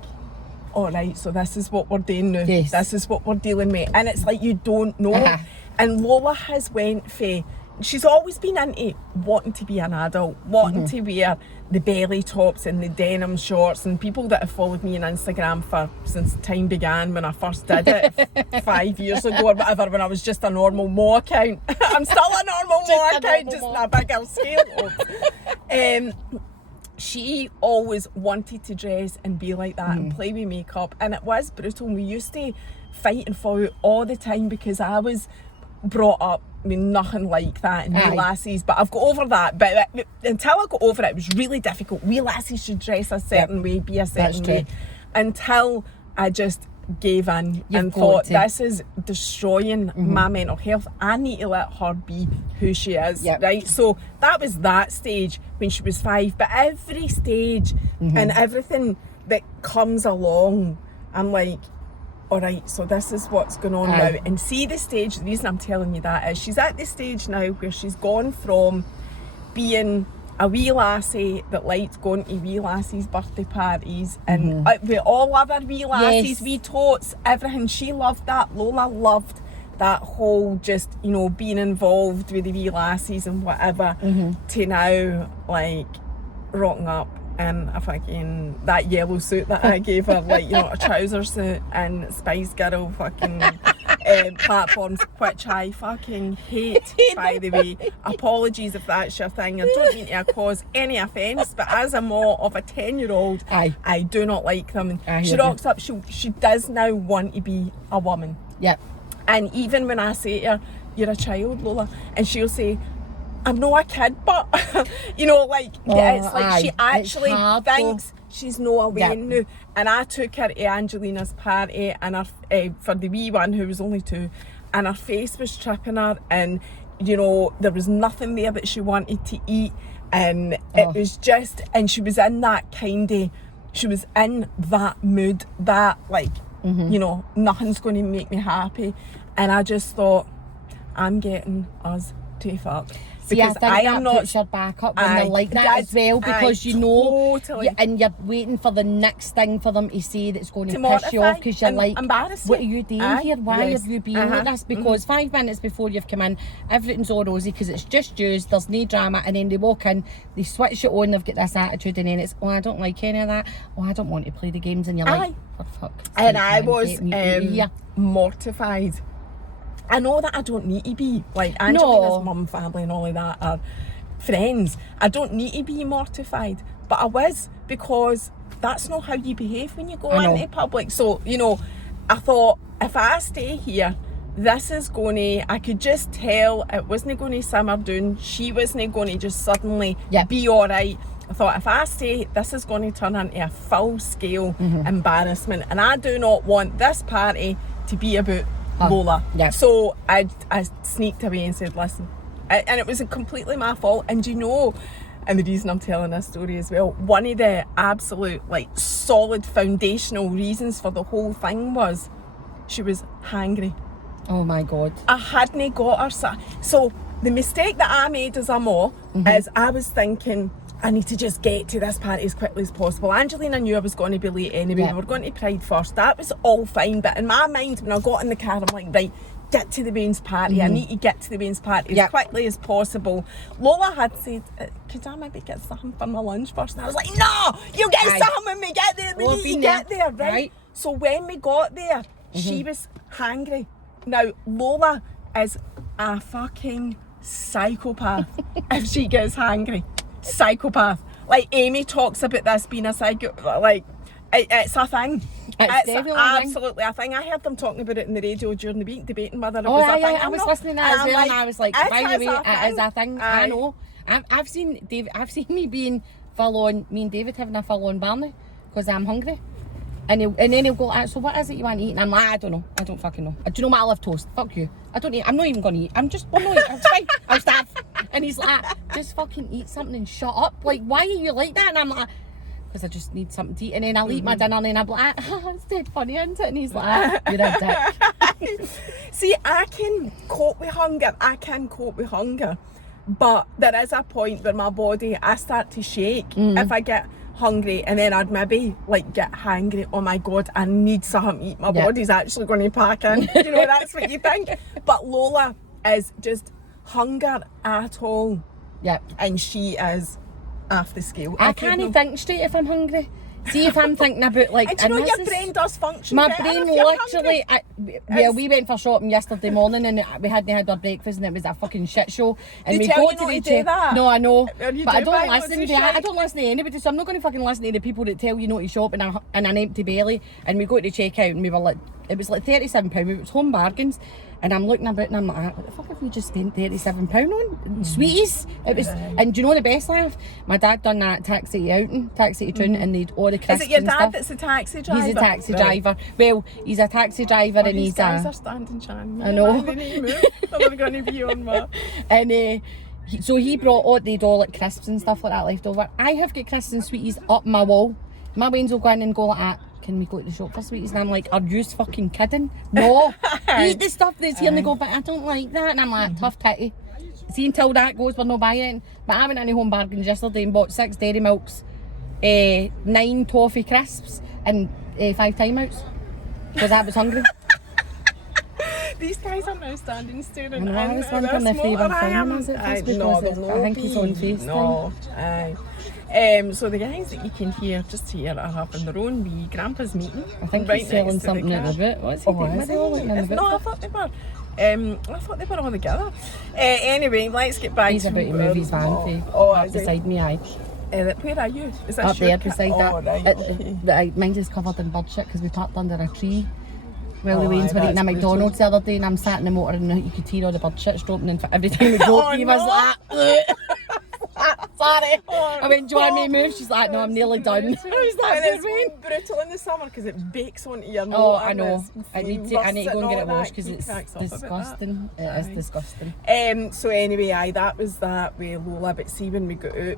all right, so this is what we're doing now. Yes. This is what we're dealing with. And it's like, you don't know. And Lola has went for, she's always been into wanting to be an adult, wanting to wear the belly tops and the denim shorts, and people that have followed me on Instagram since time began, when I first did it 5 years ago or whatever, when I was just a normal Mo account. I'm still a normal Mo account, just on a bigger scale. She always wanted to dress and be like that and play with makeup, and it was brutal. We used to fight and fall out all the time because I was brought up with nothing like that, and wee lassies, but I've got over that. But until I got over it, it was really difficult. Wee lassies should dress a certain way, be a certain way, until I just gave in and thought, this is destroying my mental health. I need to let her be who she is, right? So that was that stage when she was 5. But every stage and everything that comes along, I'm like, all right, so this is what's going on now. And see, the stage, the reason I'm telling you that is she's at the stage now where she's gone from being a wee lassie that liked going to wee lassies' birthday parties and with all other wee lassies, wee totes, everything. She loved that. Lola loved that whole just, you know, being involved with the wee lassies and whatever, to now, like, rocking up in a fucking, that yellow suit that I gave her, like, you know, a trouser suit and Spice Girl fucking platforms, which I fucking hate, by the way. Apologies if that's your thing. I don't mean to cause any offence, but as a mom of a 10-year-old, I do not like them. And she rocks up, she does now want to be a woman. Yep. And even when I say to her, you're a child, Lola, and she'll say, I'm not a kid, but you know, like, it's like she actually thinks she's not away now. And I took her to Angelina's party, and her, for the wee one who was only 2, and her face was tripping her, and you know, there was nothing there that she wanted to eat, and it was just, and she was in that kind of, she was in that mood, that like, you know, nothing's going to make me happy. And I just thought, I'm getting us to fuck. Because I am not puts your back up when they're like that as well, because you know, and you're waiting for the next thing for them to say that's going to piss you off, because you're like, what are you doing here? Why have you been like this? Because 5 minutes before you've come in, everything's all rosy because it's just Jews, there's no drama, and then they walk in, they switch it on, they've got this attitude, and then it's, oh, I don't like any of that, oh, I don't want to play the games, and you're like, for fuck's sake, and I was mortified. I know that I don't need to be, like, Angelina's mum, family and all of that are friends. I don't need to be mortified, but I was, because that's not how you behave when you go into public. So, you know, I thought, if I stay here, this is going to, I could just tell it wasn't going to simmer down. She wasn't going to just suddenly be all right. I thought, if I stay, this is going to turn into a full-scale embarrassment, and I do not want this party to be about Lola. So I sneaked away and said, listen, and it was completely my fault. And you know, and the reason I'm telling this story as well, one of the absolute, like, solid foundational reasons for the whole thing was she was hangry. Oh my God. I hadn't got her. So the mistake that I made as a mom is I was thinking, I need to just get to this party as quickly as possible. Angelina knew I was going to be late anyway. We were going to Pride first. That was all fine. But in my mind, when I got in the car, I'm like, right, get to the Baines party. I need to get to the Baines party as quickly as possible. Lola had said, could I maybe get something for my lunch first? And I was like, no, you get something when we get there. We need to get there, right? So when we got there, she was hangry. Now, Lola is a fucking psychopath if she gets hangry. Psychopath. Like, Amy talks about this being a psycho, like, It's a thing. It's definitely a thing. Absolutely a thing. I heard them talking about it in the radio during the week, debating whether it Oh, was a thing. I was listening to that as well, and I was like, by the way, it is a thing. Aye. I know. I've seen me being full on, me and David having a full on Barney because I'm hungry. And then he'll go, so what is it you want to eat? And I'm like, I don't know. I don't fucking know. Do you know what? I love toast. Fuck you. I don't eat. I'm not even going to eat. I'm not eat. It's fine. I'll starve. And he's like, just fucking eat something and shut up. Like, why are you like that? And I'm like, because I just need something to eat. And then I'll eat my dinner and then I'll be like, it's dead funny, isn't it? And he's like, you're a dick. See, I can cope with hunger. But there is a point where my body, I start to shake if I get hungry, and then I'd maybe like get hangry. Oh my god, I need something to eat. My body's actually going to pack in. You know, that's what you think. But Lola is just hunger at all. Yep. And she is off the scale. I can't think straight if I'm hungry. See, if I'm thinking about like, and you know your brain does function. My better brain if you're literally. We went for shopping yesterday morning and we hadn't had our breakfast and it was a fucking shit show. And They we tell go you to not the to do that. No, I know, And you but do I don't buy loads listen of to. I shit. don't listen to anybody, so I'm not going to fucking listen to the people that tell you not to shop in an empty belly. And we go to check out and we were like, it was like £37. It was home bargains. And I'm looking about and I'm like, what the fuck have we just spent £37 on? Sweeties. It was, and do you know the best laugh? My dad done that taxi to town, and they'd all the crisps. Is it your and dad stuff. that's a taxi driver? He's a taxi driver. Well, he's a taxi driver and These he's guys a. are standing chatting. I know. They need to move. They're going to be on my. And so he brought all the like crisps and stuff like that left over. I have got crisps and sweeties up my wall. My Wayne's will go in and go like that. Can we go to the shop for sweeties? And I'm like, are you fucking kidding? No. Eat the stuff that's here. And they go, but I don't like that. And I'm like, tough titty. See, until that goes, we're not buying it. But I went into Home Bargains yesterday and bought 6 Dairy Milks, 9 toffee crisps, and 5 timeouts. Because I was hungry. These guys are now standing staring And I was at wondering this if they were motor. filming us at first because I think he's on FaceTime. No, aye. So the guys that you can hear just here are having their own wee grandpa's meeting. I think right he's selling next to something the at the car. boot. What's he doing? Is What are they all looking in the boot No, I for? thought they were. I thought they were all together. Anyway, let's get back He's to about to move his van up up beside me, aye. Where are you? Is that Up there beside that? that. Oh, right, okay. Mine is covered in bird shit because we parked under a tree. Well, the Oh, Waynes aye, were eating a that's McDonald's the other day and I'm sat in the motor and you could hear all the bird shit dropping in every time we drove. Oh, He was no. like, sorry. Oh, I went, do you want me to move? She's like, no, I'm nearly done. I was like, And good, it's Wayne. brutal in the summer because it bakes onto your nose. Oh, I know. I need to go and get it washed because it's disgusting. disgusting. It is disgusting. So anyway, that was that with Lola. But see, when we got out,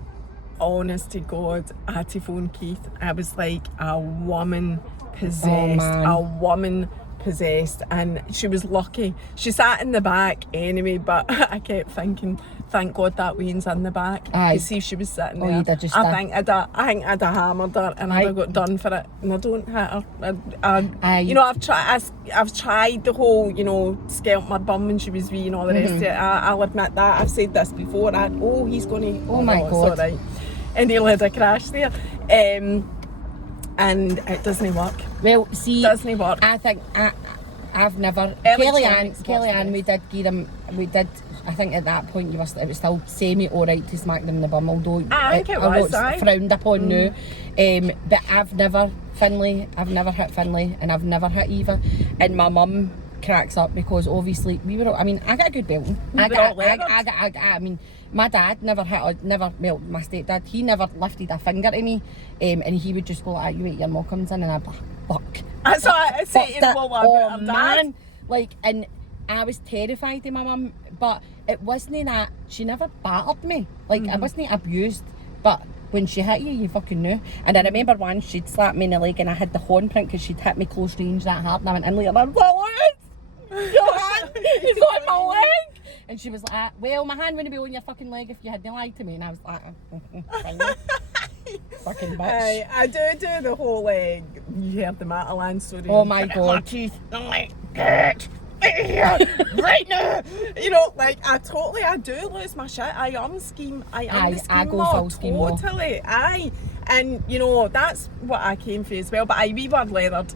honest to God, I had to phone Keith. I was like a woman possessed. man. A woman possessed, and she was lucky. She sat in the back anyway, but I kept thinking, thank God that Wayne's in the back. Aye. To see if she was sitting Oh, there. you'd have just I think I'd have hammered her and I'd have got done for it. And I don't hit her. Aye. You know, I've tried the whole, you know, scalp my bum when she was wee and all the rest of it. I'll admit that. I've said this before. He's going to. Oh my no, God. It's all right. And he'll had a crash there. And it doesn't work. Well, see, Doesn't work. I think I've never. Electronics Kellyanne, works we did give them. We did. I think at that point it was still semi alright to smack them in the bum, although I think it although was, it's aye. frowned upon now. But I've never hit Finlay, and I've never hit Eva, and my mum cracks up because obviously we were. I mean, I got a good belting. I mean, my dad never hit. Well, my stepdad, he never lifted a finger to me, and he would just go like, "You ate your Mockham's in," and I'd be like, "Fuck." That's what I say to Lola about her dad. Man, like, and I was terrified of my mum, but it wasn't that she never battered me. Like, I wasn't abused, but when she hit you, you fucking knew. And I remember once she'd slapped me in the leg and I had the horn print because she'd hit me close range that hard, and I went in later and I was like, your hand is on my leg. And she was like, well, my hand wouldn't be on your fucking leg if you hadn't lied to me. And I was like, fine. Fucking bitch. I do the whole you heard the Matalan story. Oh my God. Teeth. I'm like, get here right now. You know, like I do lose my shit. I am scheme. I am the scheme I go mod, full scheme mod. totally. Aye. And you know, that's what I came for as well. But we were leathered.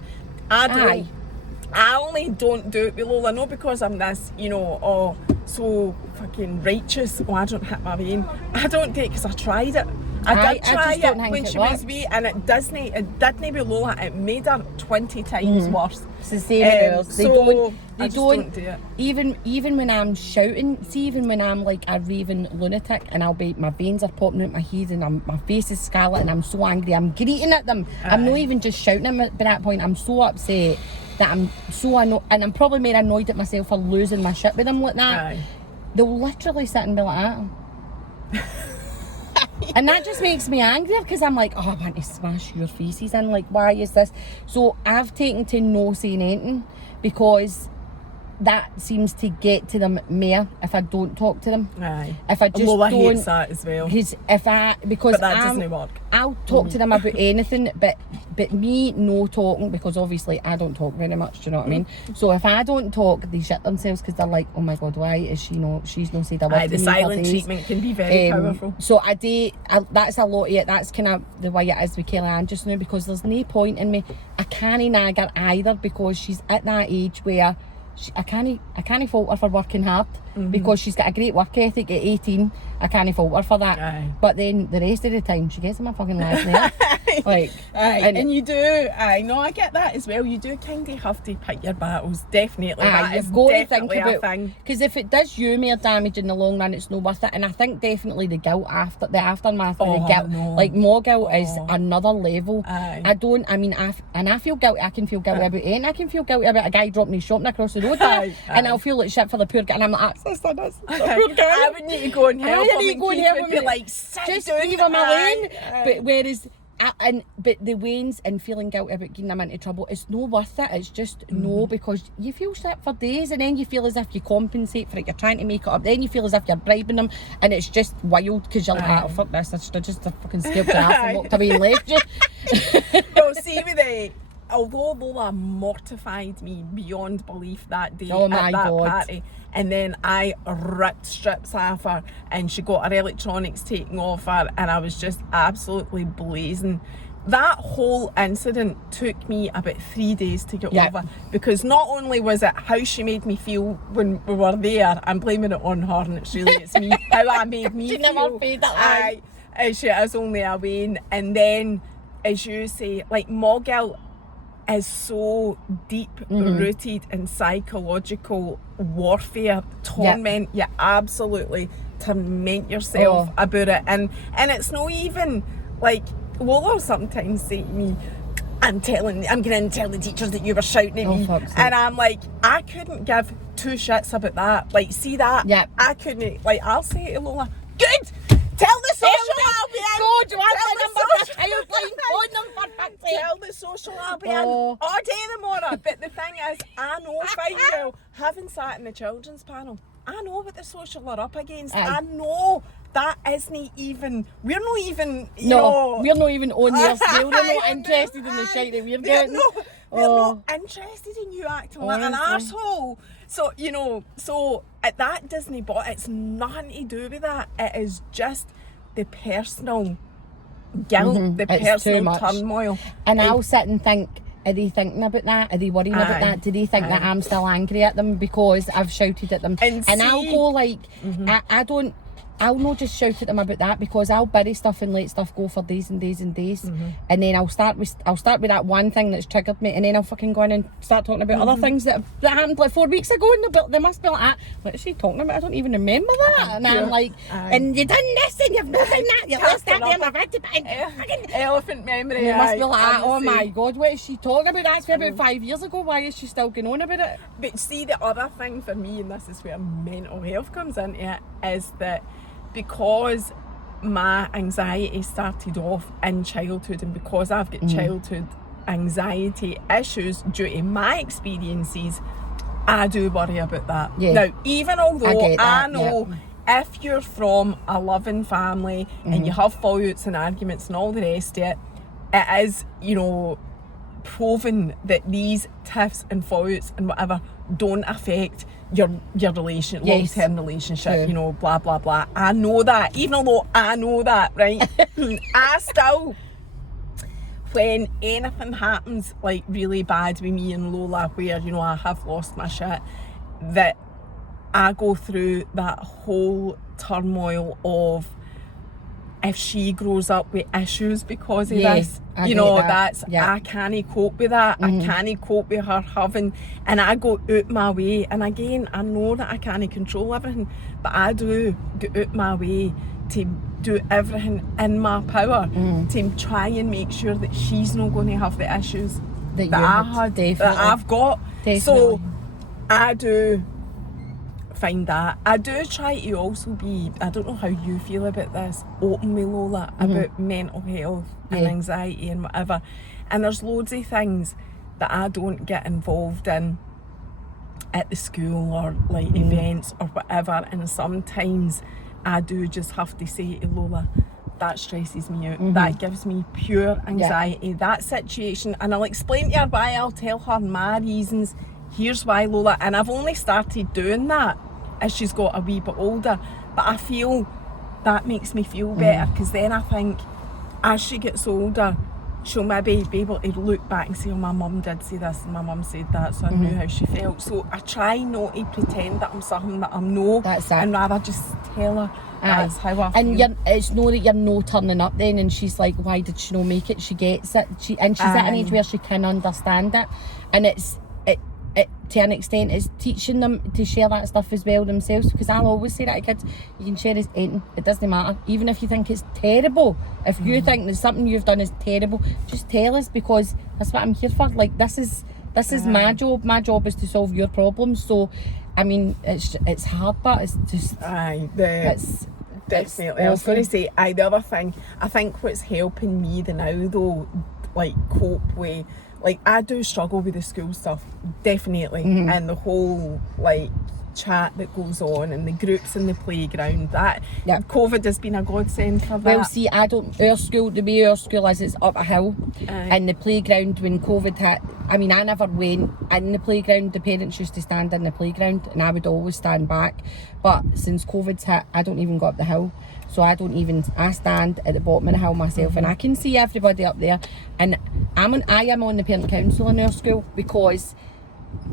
I only don't do it with Lola, not because I'm this, you know, so fucking righteous. Oh, I don't hit my vein. I don't do it because I tried it. I did I try just don't it think when it she was works. wee, and it didn't with Lola. It made her 20 times worse. It's the same with girls. They so I don't do it. even when I'm shouting, see, even when I'm like a raving lunatic and my veins are popping out my head and my face is scarlet and I'm so angry, I'm greeting at them. I'm not even just shouting at them at that point. I'm so upset that I'm so annoyed, and I'm probably more annoyed at myself for losing my shit with them like that. Aye. They'll literally sit and be like that. And that just makes me angrier because I'm like, oh, I want to smash your faces in. Like, why is this? So I've taken to no saying anything because that seems to get to them more if I don't talk to them. Aye. If I just Lola don't, hates that as well. Because But that doesn't work. I'll talk to them about anything, but me no talking, because obviously I don't talk very much. Do you know what I mean? So if I don't talk, they shit themselves because they're like, oh my god, why is she's not said a word to The me silent for days. treatment can be very powerful. So that's a lot of it. That's kind of the way it is with Kellyanne just now, because there's no point in me. I can't nag her either because she's at that age where I can't fault her for working hard because she's got a great work ethic at 18. I can't fault her for that. Aye. But then the rest of the time she gets in my fucking last nerve. Like, and you do, no, I get that as well. You do kind of have to pick your battles, definitely. That is you've got to think definitely a about, thing. because if it does you more damage in the long run, it's not worth it. And I think definitely the aftermath of the guilt, no. like more guilt is another level. Aye. I feel guilty. I can feel guilty about anything. I can feel guilty about a guy dropping his shopping across the road, Aye. and I'll feel like shit for the poor guy. And I'm like, sister, that's the Aye. poor guy. I would need to go and help him, need to go and Keith help would him. be like, sit Just down. leave him alone. Aye. But whereas, but the wains and feeling guilty about getting them into trouble, it's no worth it. It's just no, because you feel shit for days, and then you feel as if you compensate for it. You're trying to make it up. Then you feel as if you're bribing them, and it's just wild because you're like, oh fuck this! I should have just fucking scalped her ass and walked away and left you. Well, see with although Lola mortified me beyond belief that day Oh my at that God. party, and then I ripped strips off her and she got her electronics taken off her, and I was just absolutely blazing. That whole incident took me about 3 days to get over, because not only was it how she made me feel when we were there, I'm blaming it on her, and it's me, how I made me She feel. never paid that line. She is only a Wayne. And then, as you say, like, more guilt is so deep rooted in psychological warfare, torment. You absolutely torment yourself about it, and it's not even like, Lola sometimes say to me, I'm going to tell the teachers that you were shouting at me, and I'm like, I couldn't give two shits about that. Like, see that? I couldn't. Like, I'll say to Lola, good. Tell the social I'll be in. God, you answer the childline phone number. Tell the social I'll be in all day tomorrow. But the thing is, I know fine well, having sat in the children's panel, I know what the social are up against. I know that isn't even, we're not even, you know, we're not even on their scale. They're not interested in the shit that we're getting. They're not interested in you acting like an arsehole. So, you know, that Disney bought, it's nothing to do with that. It is just the personal guilt, the personal turmoil. And I'll sit and think, are they thinking about that? Are they worrying about that? Do they think that I'm still angry at them because I've shouted at them? And I'll go like, I'll not just shout at them about that, because I'll bury stuff and let stuff go for days and days and days, and then I'll start with that one thing that's triggered me, and then I'll fucking go in and start talking about other things that happened like 4 weeks ago, and they must be like, what is she talking about? I don't even remember that. And I'm like, and you done this and you've not done that. You left that there, I've had to fucking elephant memory. You must be like, oh my god, what is she talking about? That's about 5 years ago. Why is she still going on about it? But see, the other thing for me, and this is where mental health comes into it, is that because my anxiety started off in childhood, and because I've got childhood anxiety issues due to my experiences, I do worry about that. Now, even although I know if you're from a loving family and you have fallouts and arguments and all the rest of it, it is, you know, proven that these tiffs and fallouts and whatever don't affect your long-term relationship, you know, blah blah blah. I know that, even although I know that, right? I still, when anything happens like really bad with me and Lola, where, you know, I have lost my shit, that I go through that whole turmoil of if she grows up with issues because of Yeah, this, I you get know, that. that's, Yeah. I can't cope with that. I can't cope with her having, and I go out my way. And again, I know that I can't control everything, but I do go out my way to do everything in my power to try and make sure that she's not going to have the issues That that you I had, had, definitely. that I've got. Definitely. So I do find that. I do try to also be, I don't know how you feel about this, open with Lola about mental health and Yeah. anxiety and whatever. And there's loads of things that I don't get involved in at the school or like events or whatever. And sometimes I do just have to say to Lola, that stresses me out. That gives me pure anxiety. That situation, and I'll explain to her why. I'll tell her my reasons. Here's why, Lola. And I've only started doing that as she's got a wee bit older. But I feel that makes me feel better, because then I think as she gets older, she'll maybe be able to look back and say, oh, my mum did say this and my mum said that, so I knew how she felt. So I try not to pretend that I'm something that I'm not, That's it. and rather just tell her that's how I feel. And it's no that you're no turning up then, and she's like, why did she not make it? She gets it. She's at an age where she can understand it, and it's to an extent it's teaching them to share that stuff as well themselves, because I'll always say that to kids, you can share anything, it doesn't matter, even if you think it's terrible. If you think that something you've done is terrible, just tell us, because that's what I'm here for. Like, this is my job. My job is to solve your problems. So I mean, it's hard, but it's just definitely. I was going to say, the other thing, I think what's helping me now though, like cope with, like, I do struggle with the school stuff, definitely, and the whole like chat that goes on and the groups in the playground. That COVID has been a godsend for that. Well, see, the way our school is, it's up a hill, and the playground, when COVID hit, I mean, I never went in the playground. The parents used to stand in the playground and I would always stand back, but since COVID's hit, I don't even go up the hill. So I stand at the bottom of the hill myself, and I can see everybody up there. And I am on the parent council in our school, because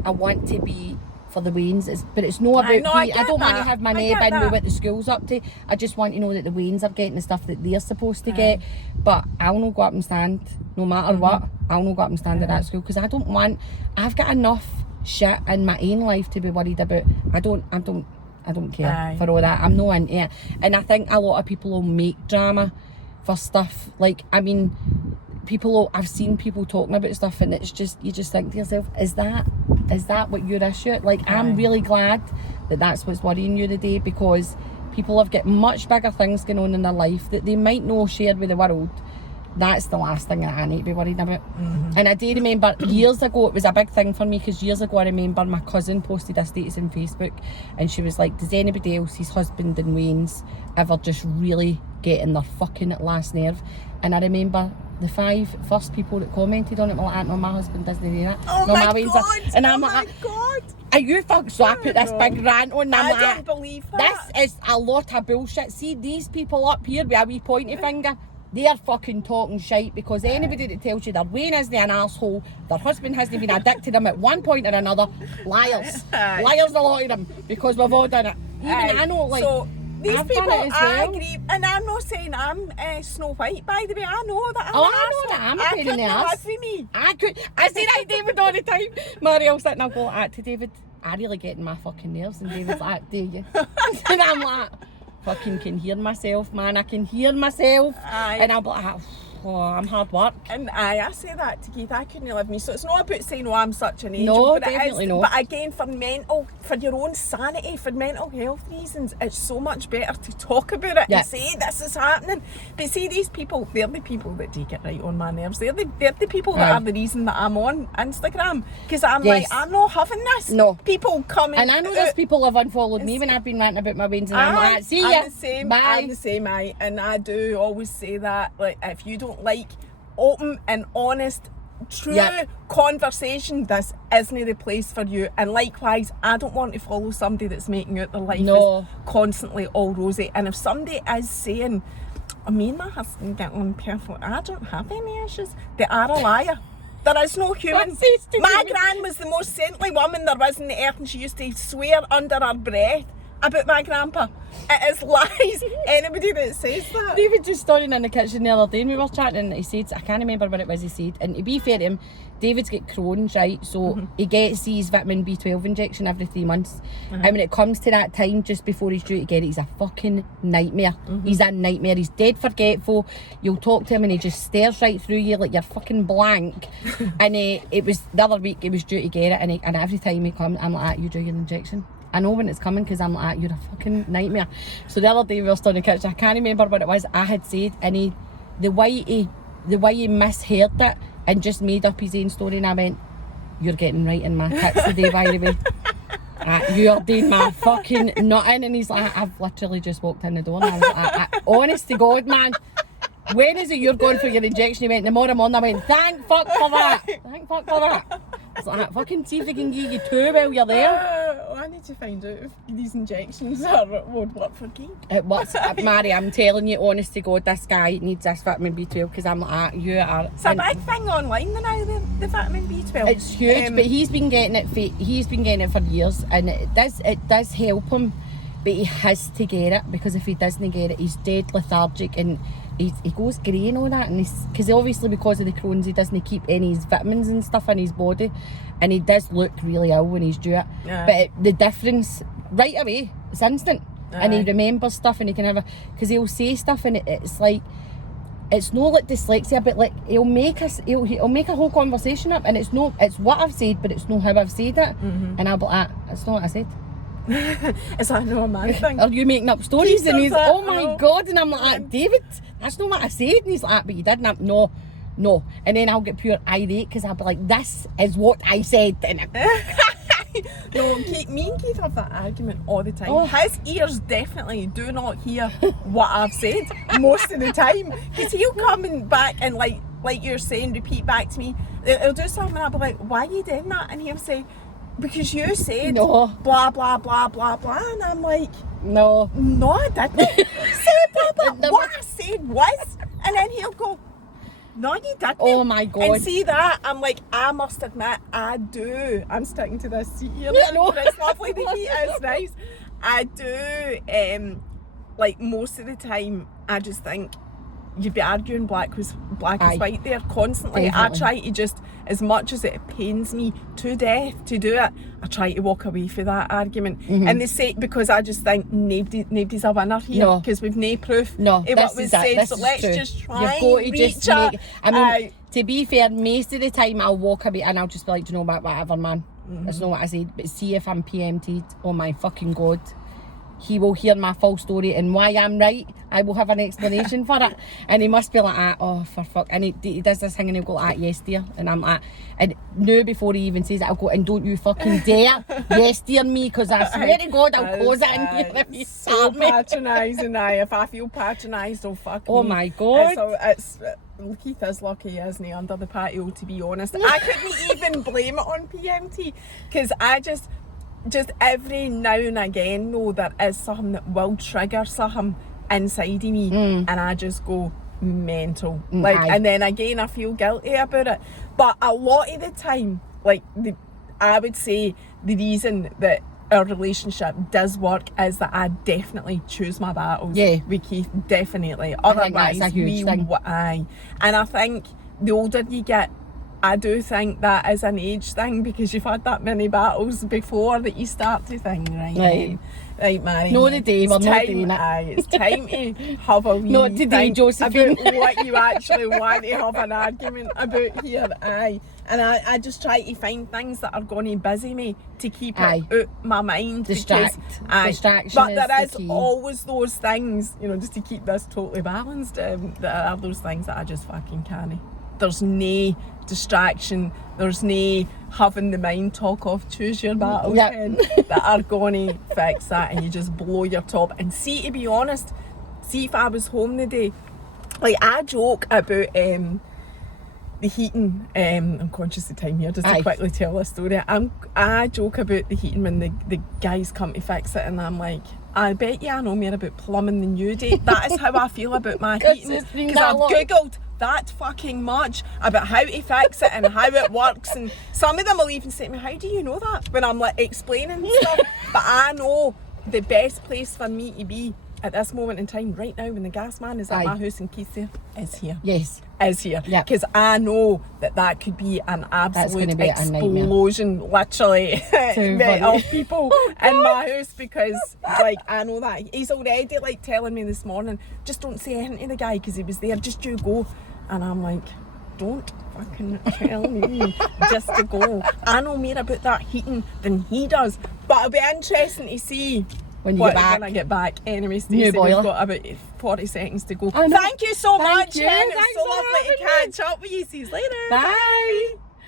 I want to be for the Waynes, but it's not about I don't want to have my name in with what the school's up to. I just want to know that the Waynes are getting the stuff that they're supposed to get. But I'll not go up and stand, no matter what. I'll not go up and stand at that school, because I've got enough shit in my own life to be worried about. I don't care for all that. I'm not into it. And I think a lot of people will make drama for stuff. Like, I mean, I've seen people talking about stuff, and it's just, you just think to yourself, is that what your issue? Like, I'm really glad that that's what's worrying you today, because people have got much bigger things going on in their life that they might not share with the world. That's the last thing that I need to be worried about. And I do remember years ago, it was a big thing for me, because years ago I remember my cousin posted a status on Facebook, and she was like, does anybody else's husband and Wayne's ever just really get in their fucking last nerve? And I remember the 5 first people that commented on it were like, no, my husband doesn't do that. Oh, no, my Wayne's God! And I'm oh like, my God! Are you fucked? So I put this big rant on, and I'm I like, don't believe that. this is a lot of bullshit. See, these people up here with a wee pointy finger, they're fucking talking shite, because anybody that tells you their Wayne isn't an arsehole, their husband hasn't been addicted to them at one point or another, liars. Liars, a lot of them, because we've all done it. Even I know, like, so these I've people, done it as well. I agree, and I'm not saying I'm Snow White, by the way. I know that I'm I know that I'm a pain in the ass. With me. I say that to David all the time. Mariel's sitting there going that to David, I really get in my fucking nerves, and David's like, do you? And I'm like, fucking can hear myself, man. I can hear myself. And I'm like, oh, I'm hard work. And I say that to Keith, I couldn't live me. So it's not about saying, oh, I'm such an angel. No, but definitely not. But again, for your own sanity, for mental health reasons, it's so much better to talk about it and say, this is happening. But see, these people, they're the people that do get right on my nerves. They're the people that are the reason that I'm on Instagram. Because I'm like, I'm not having this. No. People coming. And I know there's people have unfollowed me when I've been ranting about my Waynes, and I'm like, see ya. I'm the same, and I do always say that, like, if you don't like open and honest, true conversation, this isn't the place for you. And likewise, I don't want to follow somebody that's making out their life is constantly all rosy. And if somebody is saying, me and my husband get on perfect, I don't have any issues, they are a liar. There is no human. My gran was the most saintly woman there was in the earth, and she used to swear under her breath. about my grandpa. It is lies. Anybody that says that. David just stood in the kitchen the other day and we were chatting and he said, I can't remember what it was he said, and to be fair to him, David's got Crohn's, right? So he gets his vitamin B12 injection every 3 months. And when it comes to that time, just before he's due to get it, he's a fucking nightmare. He's a nightmare. He's dead forgetful. You'll talk to him and he just stares right through you like you're fucking blank. And it was the other week he was due to get it, and every time he comes, I'm like, you do your injection. I know when it's coming because I'm like, you're a fucking nightmare. So the other day we were still in the kitchen, I can't remember what it was I had said, and the way he misheard it and just made up his own story, and I went, you're getting right in my tits today, by the way. You're doing my fucking nutting. And he's like, I've literally just walked in the door, and I was like, honest to God, man, when is it you're going for your injection? He went, tomorrow morning. I went, thank fuck for that. Thank fuck for that. I was like, fucking see if they can give you 2 while you're there. I need to find out if these injections would work for Keith. It works. Mary, I'm telling you, honest to God, this guy needs this vitamin B12 because I'm like, you are. It's a big thing online now, the vitamin B12. It's huge, but he's been getting it for years, and it does help him, but he has to get it because if he doesn't get it, he's dead lethargic and he goes grey and all that, and because obviously because of the Crohn's he doesn't keep any of his vitamins and stuff in his body, and he does look really ill when he's due it. But the difference right away, it's instant. And he remembers stuff, and he can because he'll say stuff and it's like, it's not like dyslexia, but like he'll make a whole conversation up, and it's what I've said, but it's not how I've said it. And I'll be like, it's not what I said. Is that not a man thing? Are you making up stories? And he's oh my God, and I'm like, David, that's not what I said. And he's like, but you didn't. No. And then I'll get pure irate because I'll be like, this is what I said. No, me and Keith have that argument all the time. His ears definitely do not hear what I've said most of the time, because he'll come back and like you're saying, repeat back to me. He'll do something and I'll be like, why are you doing that? And he'll say, because you said blah blah blah blah blah, and I'm like, no I didn't say blah blah. What I said was, and then he'll go, no you didn't. Oh my God. And see that, I'm like, I must admit I do. I'm sticking to this seat here. It's lovely, the heat is nice. I do like most of the time I just think you'd be arguing black as white there constantly. Definitely. I try to just, as much as it pains me to death to do it, I try to walk away from that argument. And they say, because I just think nobody's a winner here, because we've no proof of what was said, so let's just try and reach it. I mean, to be fair, most of the time I'll walk away and I'll just be like, do you know what, whatever, man, that's not what I said. But see if I'm PMT'd, oh my fucking God, he will hear my full story, and why I'm right, I will have an explanation for it. And he must be like, oh for fuck, and he does this thing and he'll go like, yes dear, and I'm like, and now before he even says it, I'll go, and don't you fucking dare yes dear me, because I swear to God I'll close it in here if you so patronising. If I feel patronised, oh fuck me. My God. So it's Keith is lucky, isn't he, under the patio, to be honest. I couldn't even blame it on PMT, because I just every now and again know there is something that will trigger something inside of me, and I just go mental. And then again I feel guilty about it. But a lot of the time, I would say the reason that our relationship does work is that I definitely choose my battles with Keith, definitely. Otherwise, that's a huge thing. And I think the older you get, I do think that is an age thing, because you've had that many battles before that you start to think, right, Mary. No, today, we're not doing it. It's time to have a wee not today, Josephine. About what you actually want to have an argument about here, And I just try to find things that are going to busy me to keep it out my mind. Distraction but there is the key. always those things, just to keep this totally balanced, there are those things that I just fucking can't. There's no distraction, there's no having the mind talk of choose your battles that are going to fix that, and you just blow your top. And see, to be honest, if I was home today, I joke about the heating, I'm conscious of time here just to quickly tell this story. I joke about the heating when the guys come to fix it, and I'm like, I bet you I know more about plumbing than you do. That is how I feel about my heating, because I've googled that fucking much about how to fix it and how it works, and some of them will even say to me, how do you know that, when I'm explaining stuff? But I know the best place for me to be at this moment in time, right now, when the gas man is at my house and Keith's there, is here. Yes. Is here. Yep. Because I know that could be an absolute be explosion, literally, of people in my house, because, like, I know that. He's already, like, telling me this morning, just don't say anything to the guy because he was there, just you go. And I'm like, don't fucking tell me just to go. I know more about that heating than he does. But it'll be interesting to see when you get back. When I get back. Anyway, Stacey, we've got about 40 seconds to go. Thank you so much, you. Hen. It was Thanks so for lovely to having me. catch up with you. See you later. Bye.